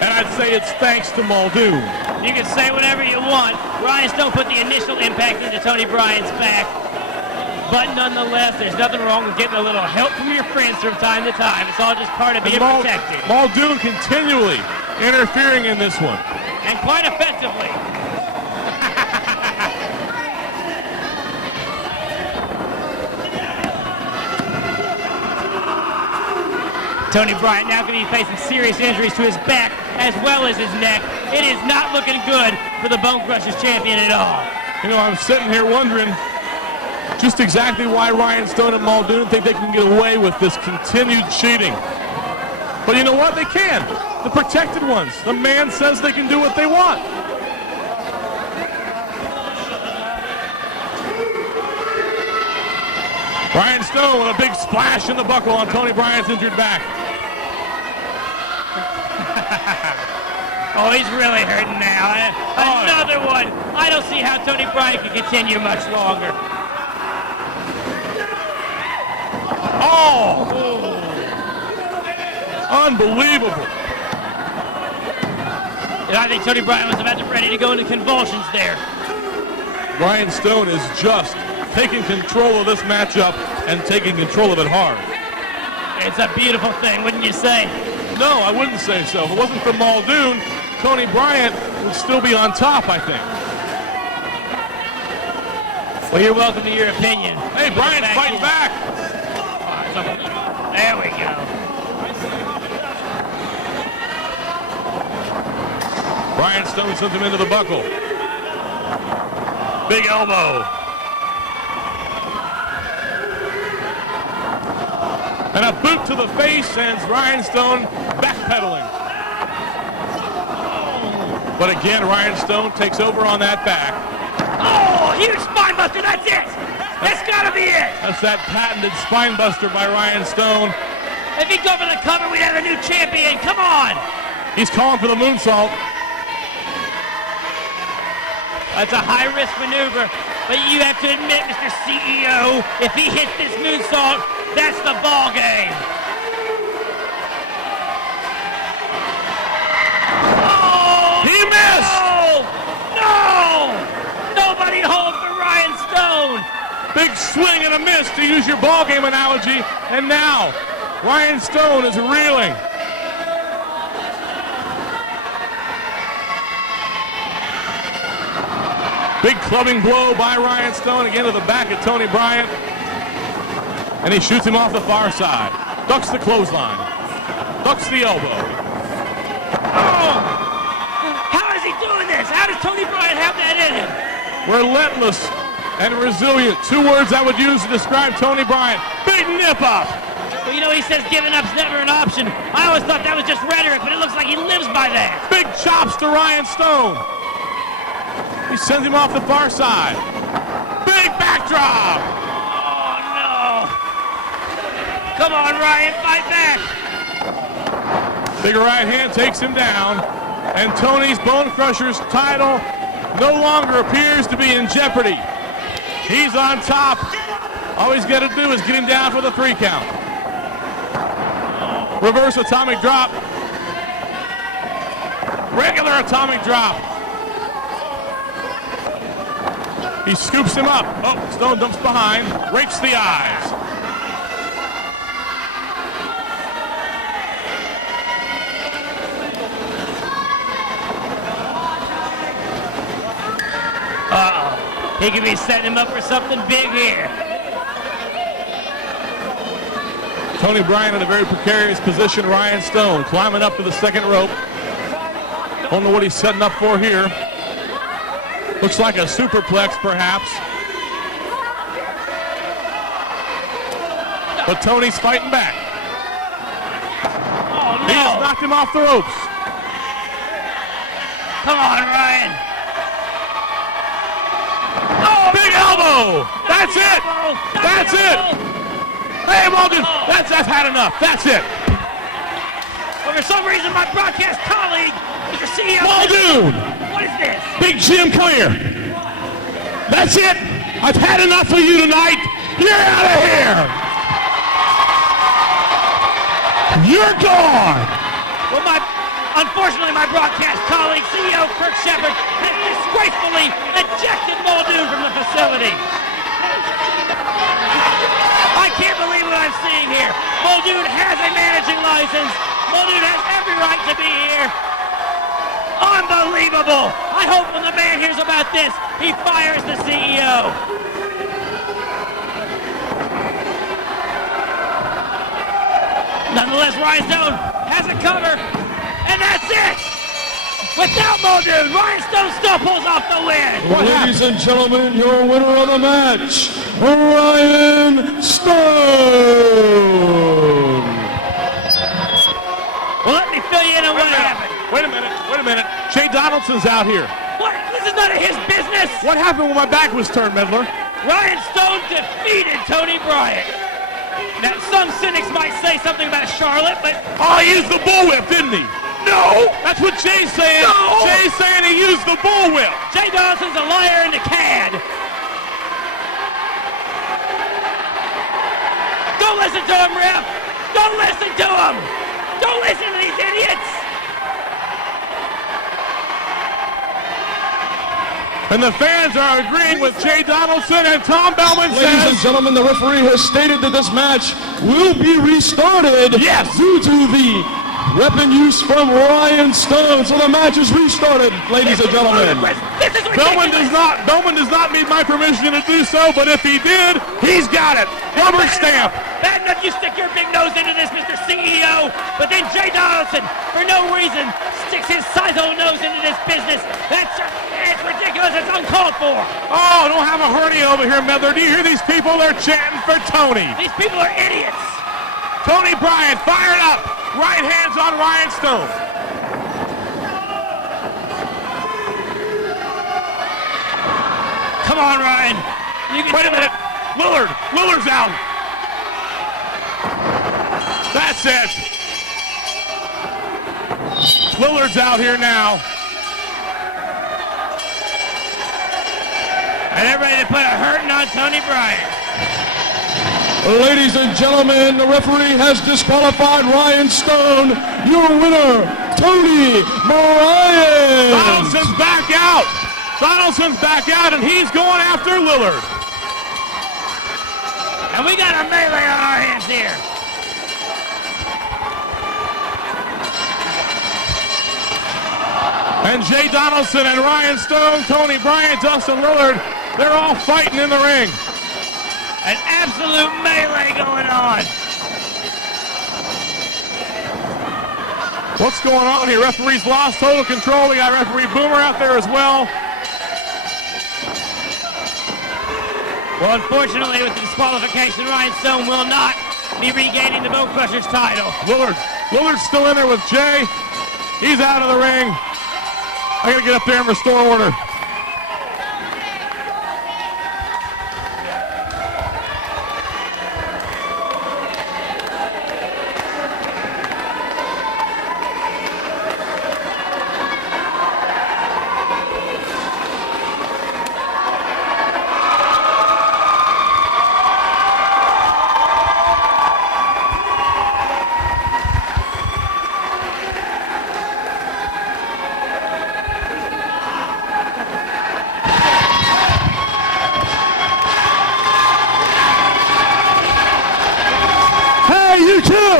And I'd say it's thanks to Muldoon. You can say whatever you want. Ryan Stone put the initial impact into Tony Bryant's back. But nonetheless, there's nothing wrong with getting a little help from your friends from time to time. It's all just part of being protected. Muldoon continually interfering in this one. And quite effectively. Tony Bryant now going to be facing serious injuries to his back as well as his neck. It is not looking good for the Bone Crushers champion at all. You know, I'm sitting here wondering just exactly why Ryan Stone and Muldoon think they can get away with this continued cheating. But you know what? They can. The protected ones. The man says they can do what they want. Ryan Stone with a big splash in the buckle on Tony Bryant's injured back. Oh, he's really hurting now. Another one. I don't see how Tony Bryant can continue much longer. Oh! Unbelievable. And I think Tony Bryant was about to ready to go into convulsions there. Ryan Stone is just taking control of this matchup and taking control of it hard. It's a beautiful thing, wouldn't you say? No, I wouldn't say so. If it wasn't for Muldoon, Tony Bryant would still be on top, I think. Well, you're welcome to your opinion. Hey, Bryant's fighting back. There we go. Ryan Stone sends him into the buckle. Big elbow. And a boot to the face sends Ryan Stone backpedaling. But again, Ryan Stone takes over on that back. Oh, huge spine buster, that's it! That's gotta be it! That's that patented spine buster by Ryan Stone. If he'd go for the cover, we'd have a new champion, come on! He's calling for the moonsault. That's a high-risk maneuver, but you have to admit, Mr. CEO, if he hits this moonsault, that's the ball game. Oh! He missed! No! Nobody home for Ryan Stone! Big swing and a miss, to use your ball game analogy. And now, Ryan Stone is reeling. Big clubbing blow by Ryan Stone, again to the back of Tony Bryant. And he shoots him off the far side. Ducks the clothesline. Ducks the elbow. Oh! How is he doing this? How does Tony Bryant have that in him? Relentless and resilient. 2 words I would use to describe Tony Bryant. Big nip up. Well, you know, he says giving up's never an option. I always thought that was just rhetoric, but it looks like he lives by that. Big chops to Ryan Stone. He sends him off the far side. Big backdrop. Oh, no. Come on, Ryan, fight back. Big right hand takes him down. And Tony's Bone Crusher's title no longer appears to be in jeopardy. He's on top. All he's got to do is get him down for the 3 count. Reverse atomic drop. Regular atomic drop. He scoops him up. Oh, Stone dumps behind. Rakes the eyes. Uh-oh. He could be setting him up for something big here. Tony Bryant in a very precarious position. Ryan Stone climbing up to the 2nd rope. Don't know what he's setting up for here. Looks like a superplex, perhaps. But Tony's fighting back. Oh, no. He has knocked him off the ropes. Come on, Ryan. Oh, big elbow. That's it. That's it. Hey, Muldoon, that's had enough. That's it. Well, for some reason, my broadcast colleague, Mr. CEO. Muldoon. What is this? Big Jim, come here. That's it. I've had enough of you tonight. You're out of here. You're gone. Well, unfortunately, my broadcast colleague, CEO Kirk Shepard, has disgracefully ejected Muldoon from the facility. I can't believe what I'm seeing here. Muldoon has a managing license. Muldoon has every right to be here. Unbelievable. I hope when the man hears about this, he fires the CEO. Nonetheless, Ryan Stone has a cover, and that's it. Without Muldoon, Ryan Stone still pulls off the win. Ladies and gentlemen, your winner of the match, Ryan Stone. Well, let me fill you in on what happened. Wait a minute. Jay Donaldson's out here. What? This is none of his business. What happened when my back was turned, Medler? Ryan Stone defeated Tony Bryant. Now, some cynics might say something about Charlotte, but... Oh, he used the bullwhip, didn't he? No! That's what Jay's saying. No! Jay's saying he used the bullwhip. Jay Donaldson's a liar and a cad. Don't listen to him, Ref. Don't listen to him. Don't listen to these idiots. And the fans are agreeing with Jay Donaldson, and Tom Bellman Ladies and says... gentlemen, the referee has stated that this match will be restarted Yes. due to the weapon use from Ryan Stone. So the match is restarted, ladies and gentlemen. This is ridiculous. Bellman does not need my permission to do so, but if he did, he's got it. Rubber stamp. Bad enough you stick your big nose into this, Mr. CEO, but then Jay Donaldson, for no reason, sticks his size-old nose into this business. It's ridiculous. It's uncalled for. Oh, don't have a hernia over here, Medler. Do you hear these people? They're chanting for Tony. These people are idiots. Tony Bryant fired up. Right hands on Ryan Stone. Come on, Ryan. Wait a minute. Lillard's out. That's it. Lillard's out here now. And everybody put a hurting on Tony Bryant. Ladies and gentlemen, the referee has disqualified Ryan Stone. Your winner, Tony Bryant. Donaldson's back out. And he's going after Lillard. And we got a melee on our hands here. And Jay Donaldson and Ryan Stone, Tony Bryant, Dustin Lillard, they're all fighting in the ring. An absolute melee going on. What's going on here? Referee's lost total control. We got referee Boomer out there as well. Well, unfortunately, with the disqualification, Ryan Stone will not be regaining the Bone Crushers title. Lillard's still in there with Jay. He's out of the ring. I gotta get up there and restore order.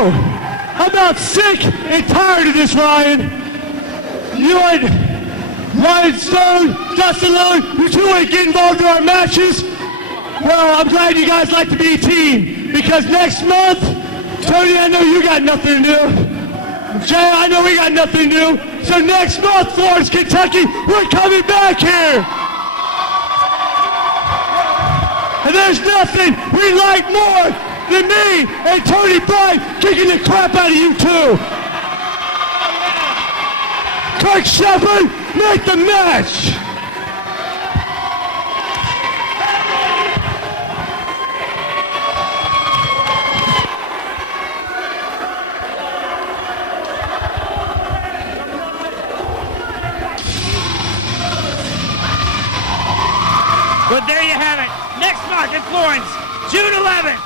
I'm not sick and tired of this, Ryan. You and Ryan Stone, Dustin Lillard, you two ain't getting involved in our matches. Well, I'm glad you guys like to be a team, because next month, Tony, I know you got nothing to do. Jay, I know we got nothing to do. So next month, Florence, Kentucky, we're coming back here. And there's nothing we like more than me and Tony Bryant kicking the crap out of you two. Kirk Shepard, make the match. But there you have it. Next month in Florence, June 11th.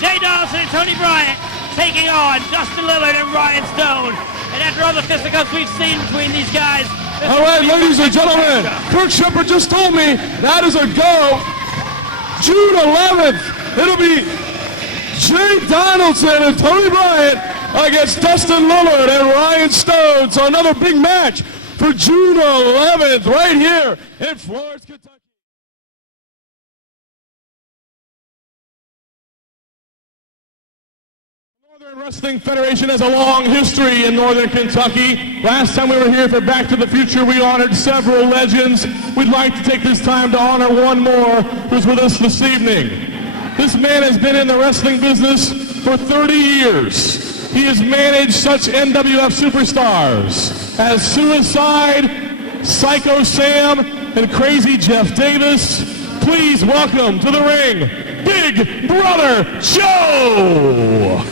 Jay Donaldson and Tony Bryant taking on Dustin Lillard and Ryan Stone. And after all the fisticuffs we've seen between these guys... All right, ladies and gentlemen, Kirk Shepard just told me that is a go. June 11th, it'll be Jay Donaldson and Tony Bryant against Dustin Lillard and Ryan Stone. So another big match for June 11th right here in Florence, Kentucky. Northern Wrestling Federation has a long history in Northern Kentucky. Last time we were here for Back to the Future, we honored several legends. We'd like to take this time to honor one more who's with us this evening. This man has been in the wrestling business for 30 years. He has managed such NWF superstars as Suicide, Psycho Sam, and Crazy Jeff Davis. Please welcome to the ring, Big Brother Joe!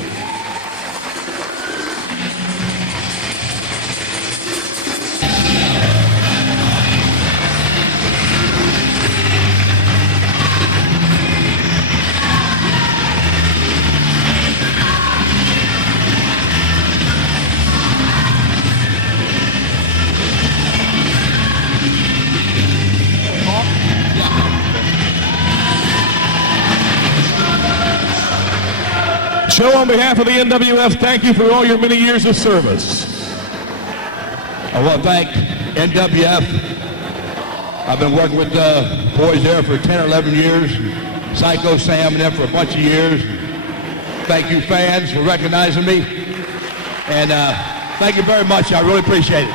Joe, on behalf of the NWF, thank you for all your many years of service. I want to thank NWF. I've been working with the boys there for 10 or 11 years. Psycho Sam and them for a bunch of years. Thank you, fans, for recognizing me. And thank you very much. I really appreciate it.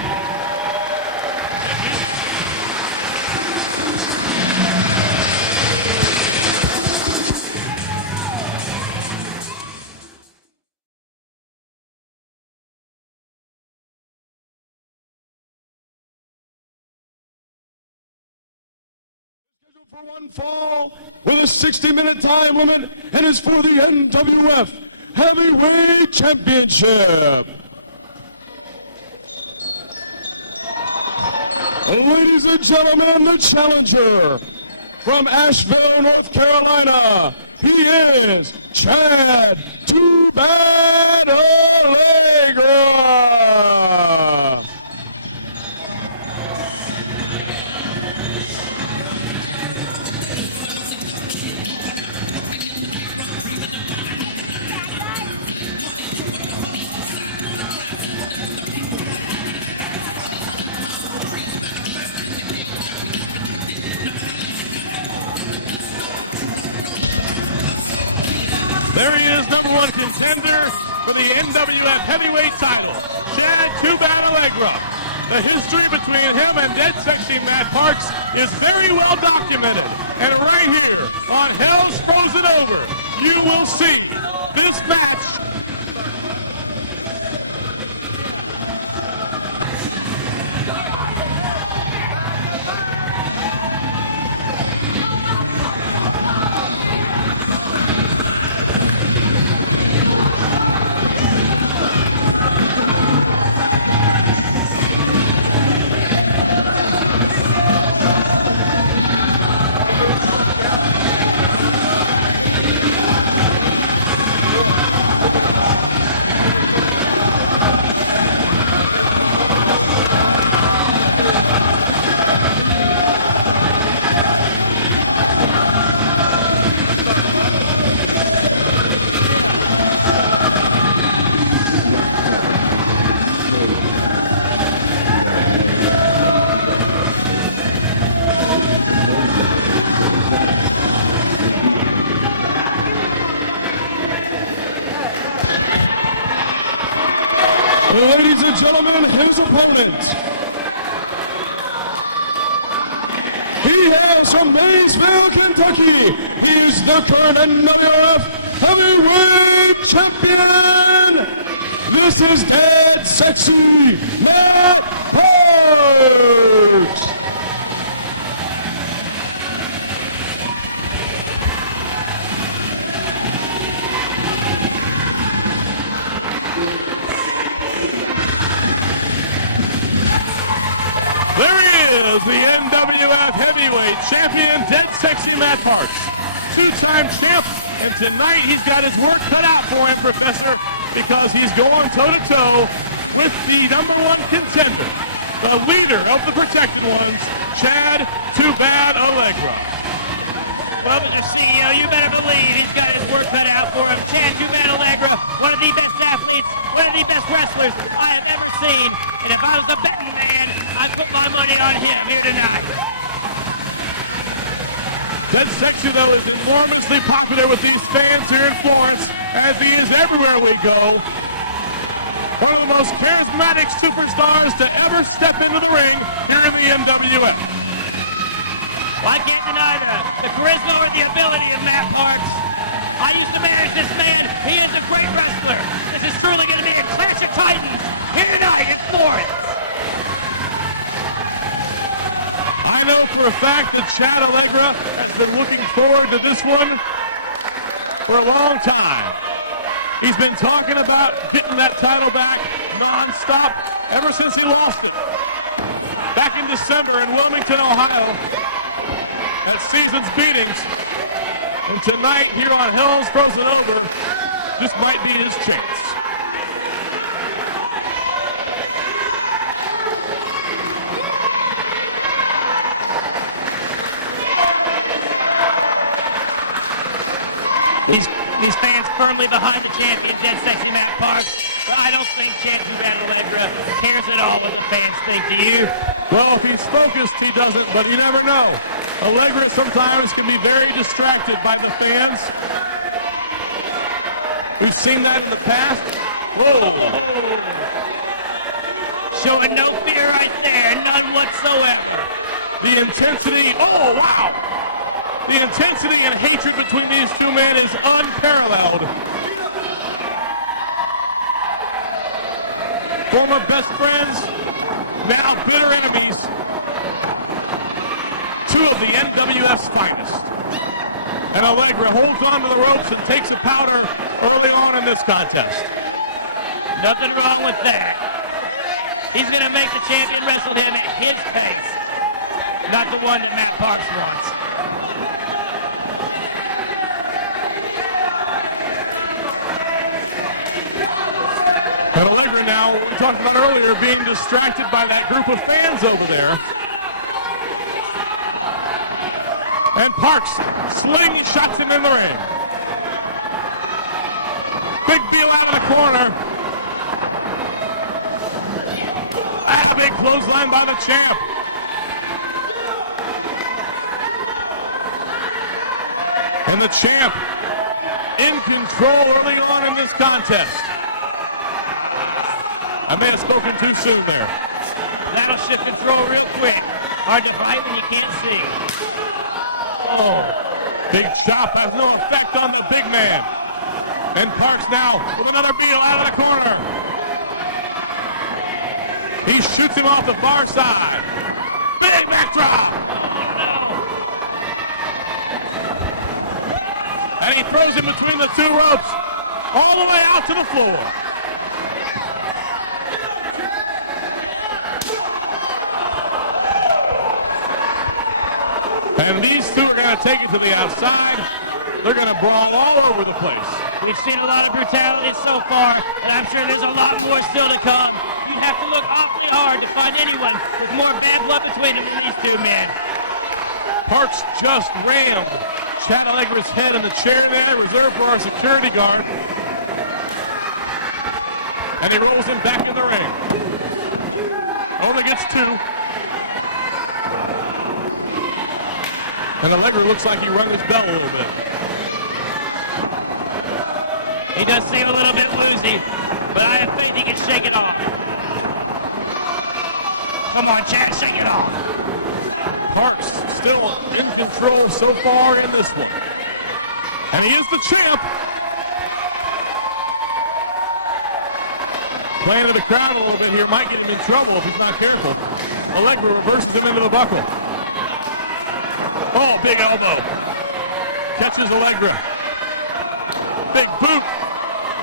For one fall with a 60-minute time limit, and is for the NWF Heavyweight Championship. Ladies and gentlemen, the challenger from Asheville, North Carolina, he is Chad Too Bad Allegra. There he is, number one contender for the NWF heavyweight title, Chad "Too Bad" Allegra. The history between him and Dead Sexy Matt Parks is very well documented. And right here on Hell's Frozen Over, you will see this match. Ladies and gentlemen, his opponent. He hails from Maysville, Kentucky. He is the current NWF heavyweight champion. This is Dead Sexy Matt Parks. There he is, the NWF heavyweight champion, Dead Sexy Matt Parks. Two-time champ, and tonight he's got his work cut out for him, Professor, because he's going toe-to-toe with the number one contender, the leader of the Protected Ones, Chad "Too Bad" Allegra. Well, Mr. CEO, you better believe he's got his work cut out for him. Chad "Too Bad" Allegra, one of the best athletes, one of the best wrestlers I have ever seen. And if I was a betting man, I'd put my money on him here tonight. Dead Sexy, though, is enormously popular with these fans here in Florence, as he is everywhere we go. One of the most charismatic superstars to ever step into the ring here in the NWF. Well, I can't deny the charisma or the ability of Matt Parks. I used to manage this man. He is a great wrestler. This is truly going to be a clash of titans here tonight in Florence. I know for a fact that Chad Allegra has been looking forward to this one for a long time. He's been talking about getting that title back non-stop ever since he lost it back in December in Wilmington, Ohio, at Season's Beatings. And tonight here on Hell's Frozen Over, this might be his chance. These fans firmly behind the champion, Dead Sexy Matt Parks. But I don't think Chad "Too Bad" Allegra cares at all what the fans think. Do you? Well, if he's focused, he doesn't, but you never know. Allegra sometimes can be very distracted by the fans. We've seen that in the past. Whoa. Showing no fear right there, none whatsoever. The intensity, oh, wow. The intensity and hatred between these two men is unparalleled. Former best friends, now bitter enemies. Two of the NWF's finest. And Allegra holds on to the ropes and takes a powder early on in this contest. Nothing wrong with that. He's going to make the champion wrestle him at his pace, not the one that Matt Parks wants. And Allegra now, what we talked about earlier, being distracted by that group of fans over there. And Parks slingshots him in the ring. Big deal out of the corner. And a big clothesline by the champ. And the champ in control early on in this contest. I may have spoken too soon there. That'll shift control real quick. Hard to fight when you can't see. Oh, big chop has no effect on the big man. And Parks now with another heel out of the corner. He shoots him off the far side. Big backdrop. And he throws him between the two ropes all the way out to the floor. And these two are going to take it to the outside. They're going to brawl all over the place. We've seen a lot of brutality so far, and I'm sure there's a lot more still to come. You'd have to look awfully hard to find anyone with more bad blood between them than these two men. Parks just rammed Chad Allegra's head in the chair there, reserved for our security guard. And he rolls him back in the ring. Only gets two. And Allegra looks like he rung his bell a little bit. He does seem a little bit woozy, but I have faith he can shake it off. Come on, Chad, shake it off. Parks still in control so far in this one. And he is the champ. Playing to the crowd a little bit here might get him in trouble if he's not careful. Allegra reverses him into the buckle. Oh, big elbow. Catches Allegra. Big boot.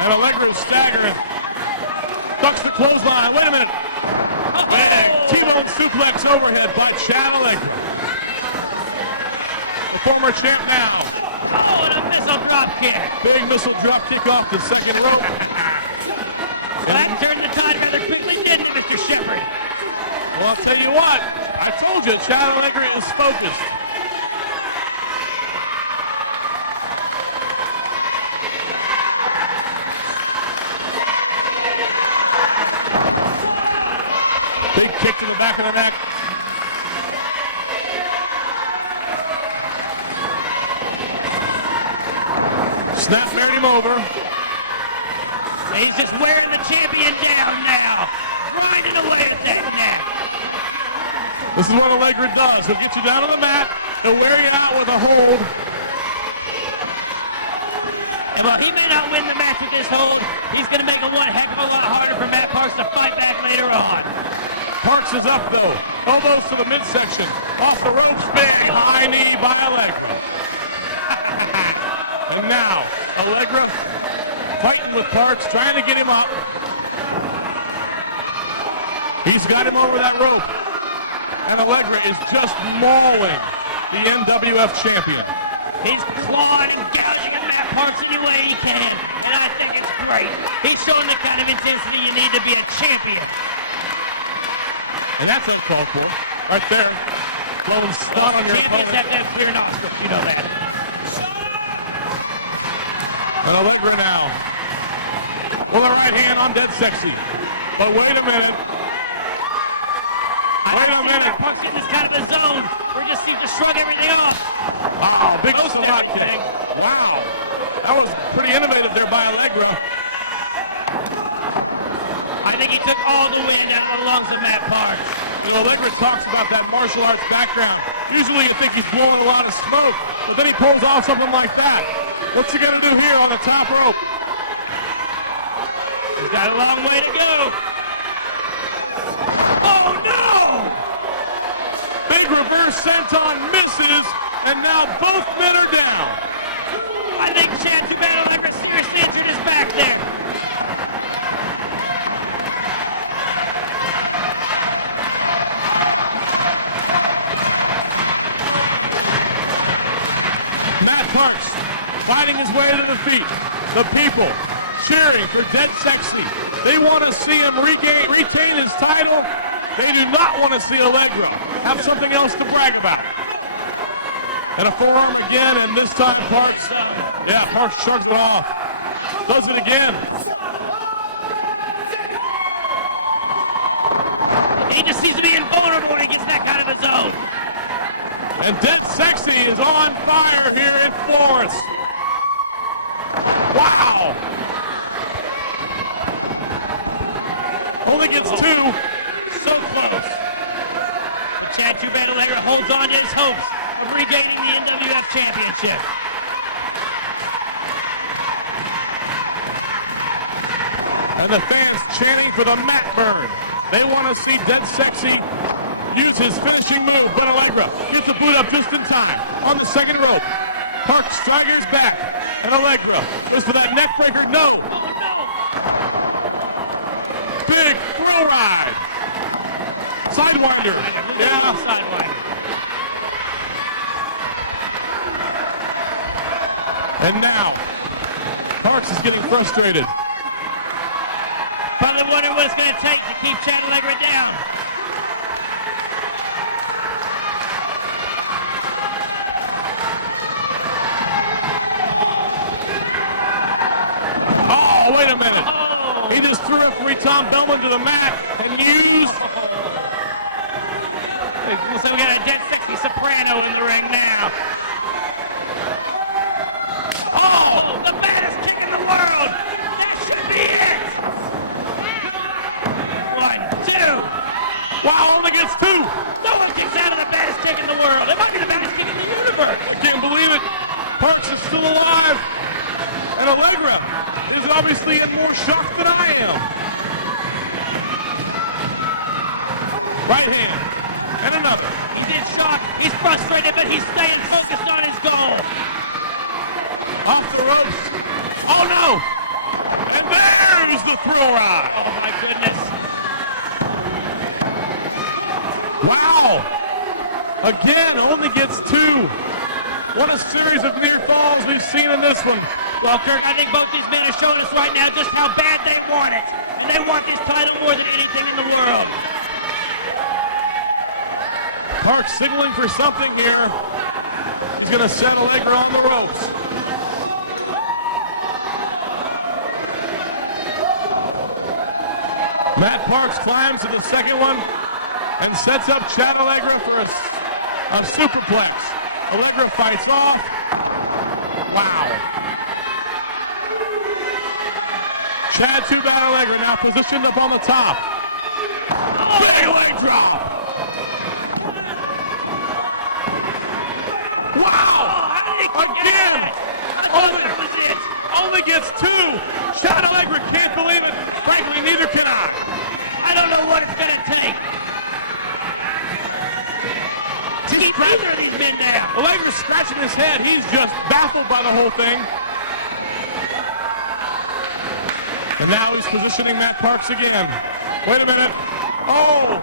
And Allegra is staggering. Ducks the clothesline. Wait a minute. Big T-bone suplex overhead by Chad Allegra. The former champ now. Oh, and a missile drop kick. Big missile drop kick off the second rope. That turned the tide rather quickly, didn't it, Mr. Shepard? Well, I'll tell you what. I told you, Chad Allegra is focused. Big kick to the back of the neck. Snap married him over. He's just wearing the champion down now. Grinding away at that neck. This is what Allegra does. He'll get you down on the mat. He'll wear you out with a hold. And while he may not win the match with this hold, he's going to make it one heck of a lot harder for Matt Parks to fight back later on. Parks is up, though. Elbows to the midsection. Off the ropes, big high knee by Allegra. And now, Allegra fighting with Parks, trying to get him up. He's got him over that rope. And Allegra is just mauling the NWF champion. He's clawing and gouging at Matt Parks any way he can. And I think it's great. He's showing the kind of intensity you need to be a champion. And that's uncalled for. Right there. Blowing snot on your Champions opponent. have to have clear nostrils. You know that. And Allegra now. With a right hand on Dead Sexy. But wait a minute. Wait a minute. Parks in this kind of a zone where he just seems to shrug everything off. Wow, big slot kick. Wow. That was pretty innovative there by Allegra. I think he took all the wind out of the lungs of Matt Parks. You know, Allegra talks about that martial arts background. Usually you think he's blowing a lot of smoke, but then he pulls off something like that. What's he going to do here on the top rope? He's got a long way to go. Oh, no! Big reverse senton misses, and now both men are down. I think Chad Allegra seriously injured his back there. Matt Parks fighting his way to defeat. The people cheering for Dead Sexy. They want to see him retain his title. They do not want to see Allegra have something else to brag about. And a forearm again, and this time Parks, Parks shrugs it off. Does it again. He just seems to be invulnerable when he gets that kind of a zone. And Dead Sexy is on fire here in Florence. Wow. Only gets 2. So close. But Chad Too Bad Allegra holds on to his hopes of regaining the NWF Championship. And the fans chanting for the mat burn. They want to see Dead Sexy use his finishing move, but Allegra gets the boot up just in time on the second rope. Park staggers back, and Allegra goes for that neck breaker. No. Big thrill ride. Sidewinder. Yeah. Sidewinder. And now, Parks is getting frustrated. Probably wondering what it's going to take to keep Chad Allegra down. Oh, wait a minute. Oh. He just threw referee Tom Bellman to the mat and used... So we got a Dead Sexy Soprano in the ring now. Oh, the baddest kick in the world. That should be it. 1, 2. Wow, only gets 2. No one kicks out of the baddest kick in the world. It might be the baddest kick in the universe. I can't believe it. Parks is still alive. And Allegra is obviously in more shock than I am. Right hand. And another. He's in shock. He's frustrated, but he's staying focused on his goal. Off the ropes. Oh, no. And there's the thrill ride. Oh, my goodness. Wow. Again, only gets 2. What a series of near falls we've seen in this one. Well, Kirk, I think both these men are showing us right now just how bad they want it. And they want this title more than anything in the world. Park signaling for something here. He's going to set Allegra on the ropes. Matt Parks climbs to the second one and sets up Chad Allegra for a superplex. Allegra fights off. Wow. Chad Too Bad Allegra now positioned up on the top. Big leg drop. Wow! Again! Only gets 2. Chad Allegra can't believe it. Frankly, neither can I. I don't know what it's going to take to keep either of these men down. Allegra's scratching his head. He's just baffled by the whole thing. And now he's positioning Matt Parks again. Wait a minute. Oh!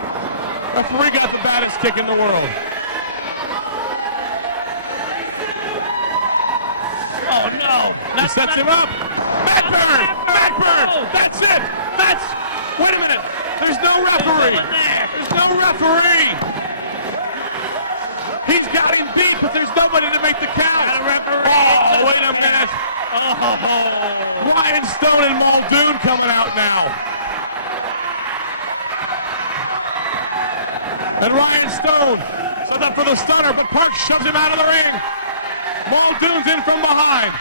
Referee got the baddest kick in the world. Oh, no. He sets him up. Matt Burn! Matt Burn! That's it! Wait a minute. There's no referee. There's no referee. He's got him beat, but there's nobody to make the count. Oh, wait a minute. Oh. Ryan Stone and Muldoon coming out now. And Ryan Stone set up for the stunner, but Parks shoves him out of the ring. Muldoon's in from behind.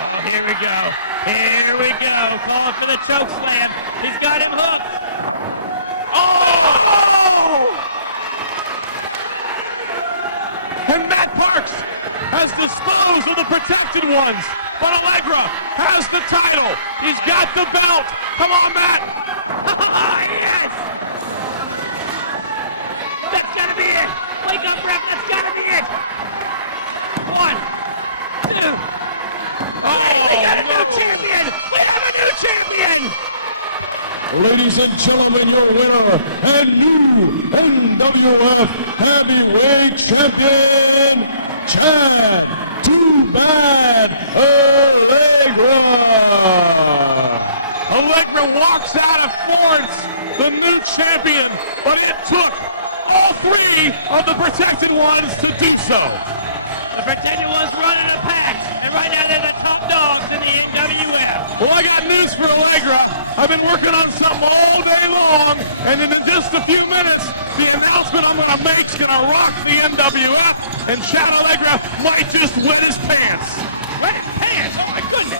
Oh, here we go. Here we go. Calling for the choke slam. He's got him hooked. Oh! And Matt Parks has disposed of the protected ones. But Allegra has the title. He's got the belt. Come on, Matt. Yes! That's gotta be it. Wake up, ref. That's gotta be it. 1, 2. Oh, we got a new champion. We have a new champion. ladies and gentlemen, your winner and new NWF Heavyweight Champion, Chad Too Bad Allegra. Allegra walks out of Florence, the new champion, but it took all 3 of the protected ones to do so. The protected ones running a pack, and right now they're the top dogs in the NWF. Well, I got news for Allegra. I've been working on something all day long, and in just a few minutes, the announcement I'm going to make is going to rock the NWF, and Chad Allegra might just wet his pants. Wet his pants? Oh, my goodness.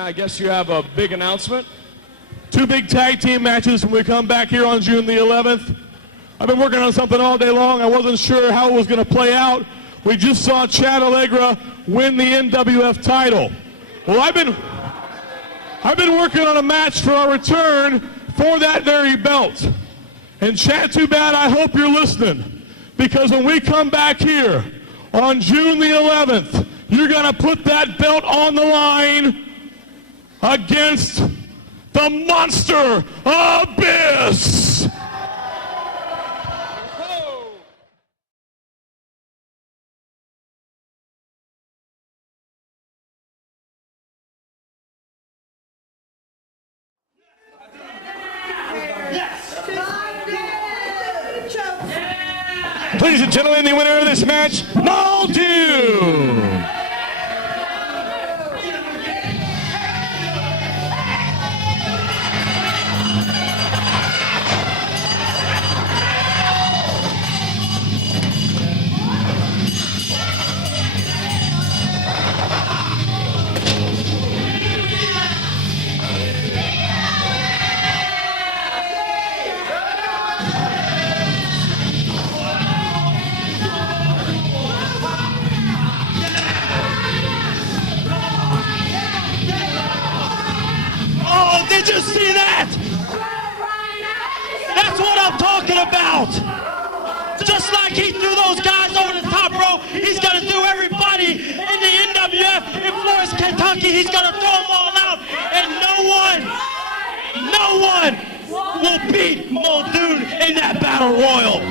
I guess you have a big announcement. 2 big tag team matches when we come back here on June the 11th. I've been working on something all day long. I wasn't sure how it was going to play out. We just saw Chad Allegra win the NWF title. Well, I've been working on a match for our return for that very belt. And Chad, too bad, I hope you're listening. Because when we come back here on June the 11th, you're going to put that belt on the line against the Monster Abyss. Ladies and gentlemen, the winner of this match, Muldoon. Did you see that? That's what I'm talking about. Just like he threw those guys over the top rope, he's going to do everybody in the NWF in Florence, Kentucky. He's going to throw them all out, and no one will beat Muldoon in that battle royal.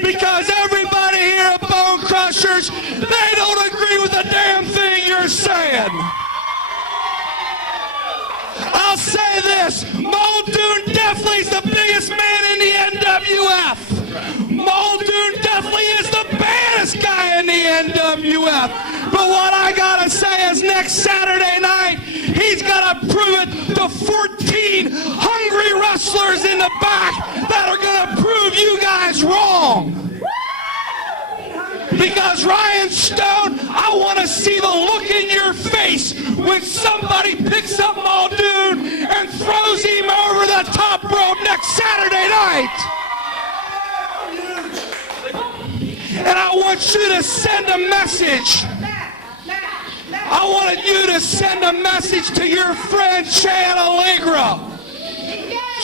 Because everybody here at Bone Crushers, they don't agree with a damn thing you're saying. I'll say this, Muldoon definitely is the biggest man in the NWF. Muldoon definitely is the baddest guy in the NWF. But what I gotta say is next Saturday night, he's gotta prove it to 14 hungry wrestlers in the back that are gonna prove you guys wrong. Because Ryan Stone, I want to see the look in your face when somebody picks up Muldoon and throws him over the top rope next Saturday night. And I want you to send a message. I wanted you to send a message to your friend Chad Allegra.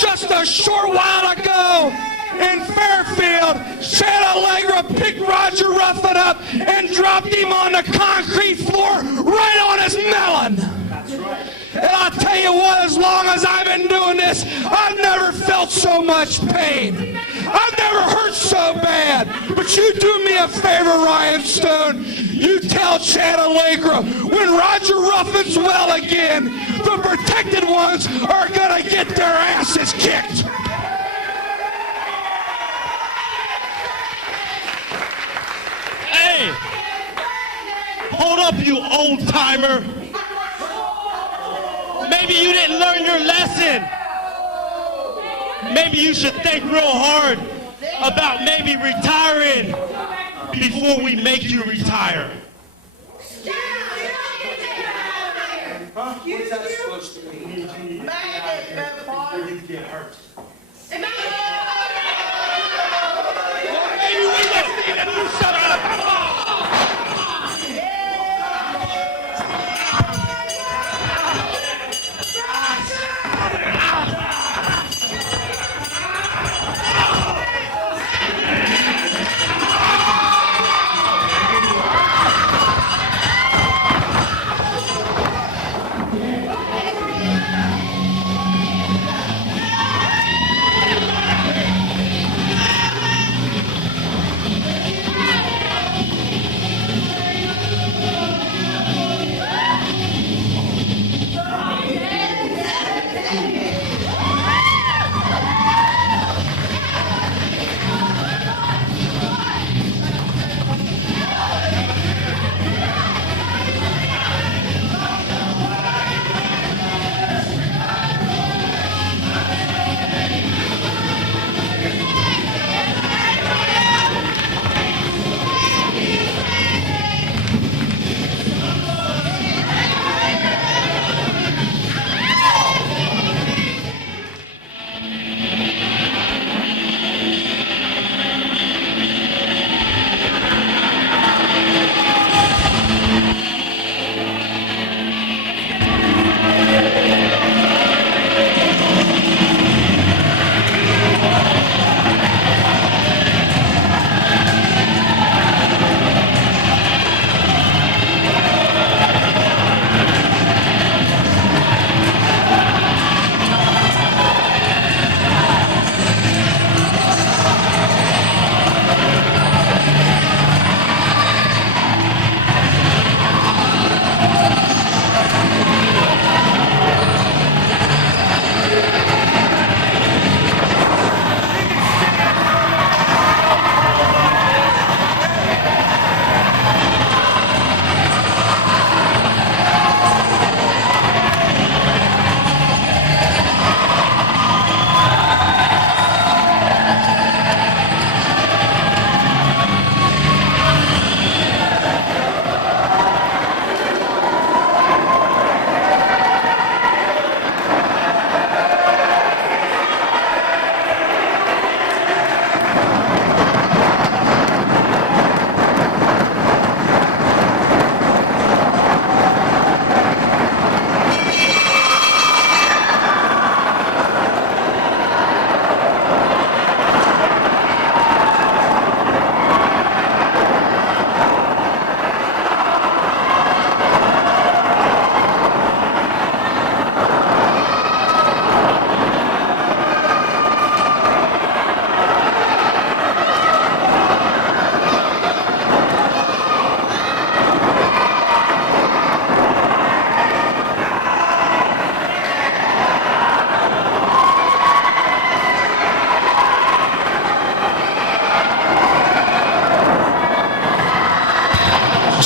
Just a short while ago in Fairfield, Chad Allegra picked Roger Ruffin up and dropped him on the concrete floor right on his melon. That's right. And I'll tell you what, as long as I've been doing this, I've never felt so much pain. I've never hurt so bad. But you do me a favor, Ryan Stone. You tell Chad Allegra, when Roger Ruffin's well again, the protected ones are going to get their asses kicked. Hey, hold up, you old-timer. Maybe you didn't learn your lesson. Maybe you should think real hard about maybe retiring before we make you retire. Huh? What's that supposed to mean? Before you get hurt. Maybe we just need to do something.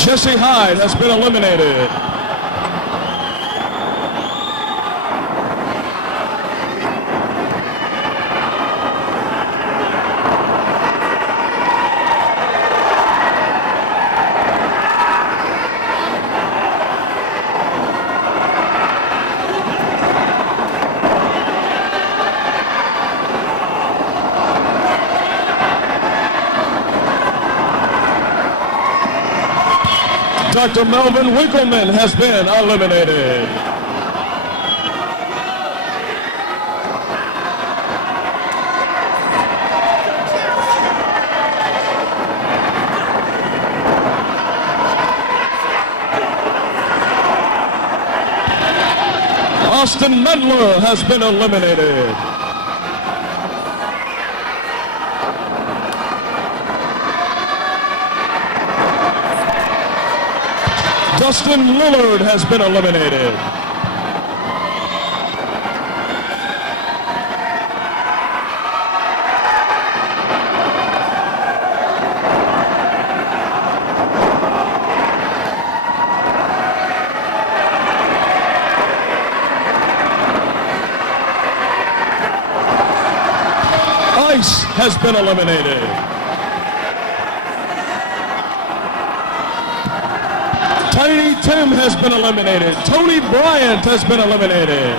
Jesse Hyde has been eliminated. Dr. Melvin Winkleman has been eliminated. Austin Medler has been eliminated. Dustin Lillard has been eliminated. Ice has been eliminated. Tiny Tim has been eliminated. Tony Bryant has been eliminated.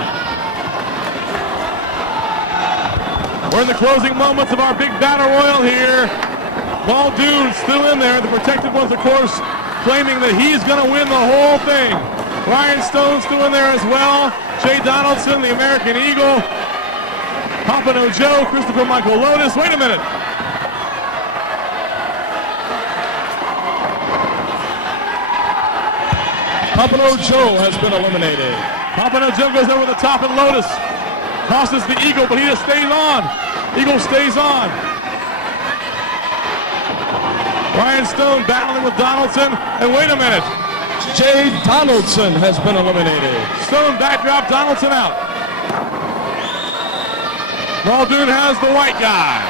We're in the closing moments of our big battle royal here. Muldoon still in there. The protected ones, of course, claiming that he's going to win the whole thing. Ryan Stone's still in there as well. Jay Donaldson, the American Eagle. Pompano Joe, Christopher Michael Lotus. Wait a minute. Pompano Joe has been eliminated. Pompano Joe goes over the top and Lotus tosses the Eagle, but he just stays on. Eagle stays on. Ryan Stone battling with Donaldson, and wait a minute. Jay Donaldson has been eliminated. Stone backdrop, Donaldson out. Muldoon has the white guy.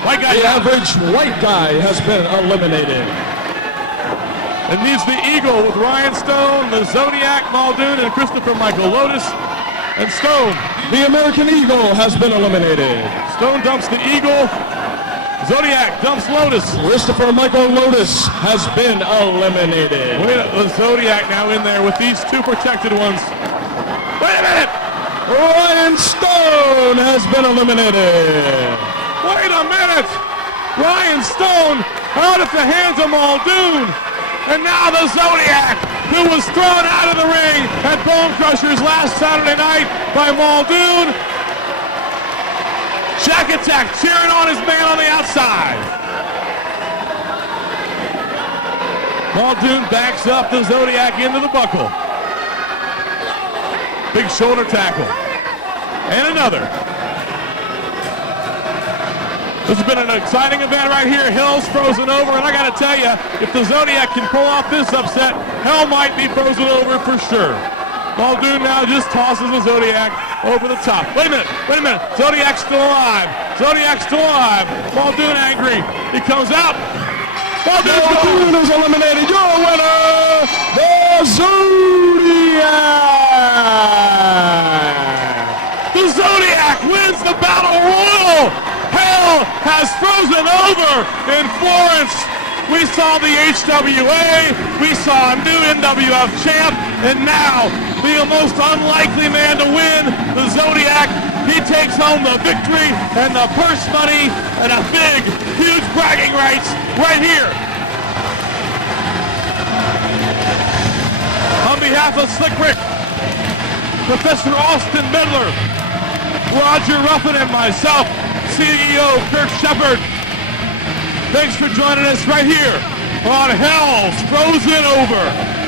White guy. The average white guy has been eliminated. It needs the Eagle with Ryan Stone, the Zodiac, Muldoon, and Christopher Michael Lotus. And Stone. The American Eagle has been eliminated. Stone dumps the Eagle. Zodiac dumps Lotus. Christopher Michael Lotus has been eliminated. Wait, the Zodiac now in there with these two protected ones. Wait a minute! Ryan Stone has been eliminated. Wait a minute! Ryan Stone out at the hands of Muldoon. And now the Zodiac, who was thrown out of the ring at Bone Crushers last Saturday night by Muldoon. Jack Attack cheering on his man on the outside. Muldoon backs up the Zodiac into the buckle. Big shoulder tackle. And another. This has been an exciting event right here. Hell's frozen over, and I got to tell you, if the Zodiac can pull off this upset, Hell might be frozen over for sure. Muldoon now just tosses the Zodiac over the top. Wait a minute. Zodiac's still alive. Muldoon angry. He comes out. Muldoon is eliminated. Your winner, the Zodiac. The Zodiac wins the Battle Royal. Hell has frozen over in Florence. We saw the HWA, we saw a new NWF champ, and now the most unlikely man to win, the Zodiac. He takes home the victory and the purse money and a big, huge bragging rights right here. On behalf of Slick Rick, Professor Austin Medler, Roger Ruffin, and myself, CEO Kirk Shepard. Thanks for joining us right here on Hell's Frozen Over.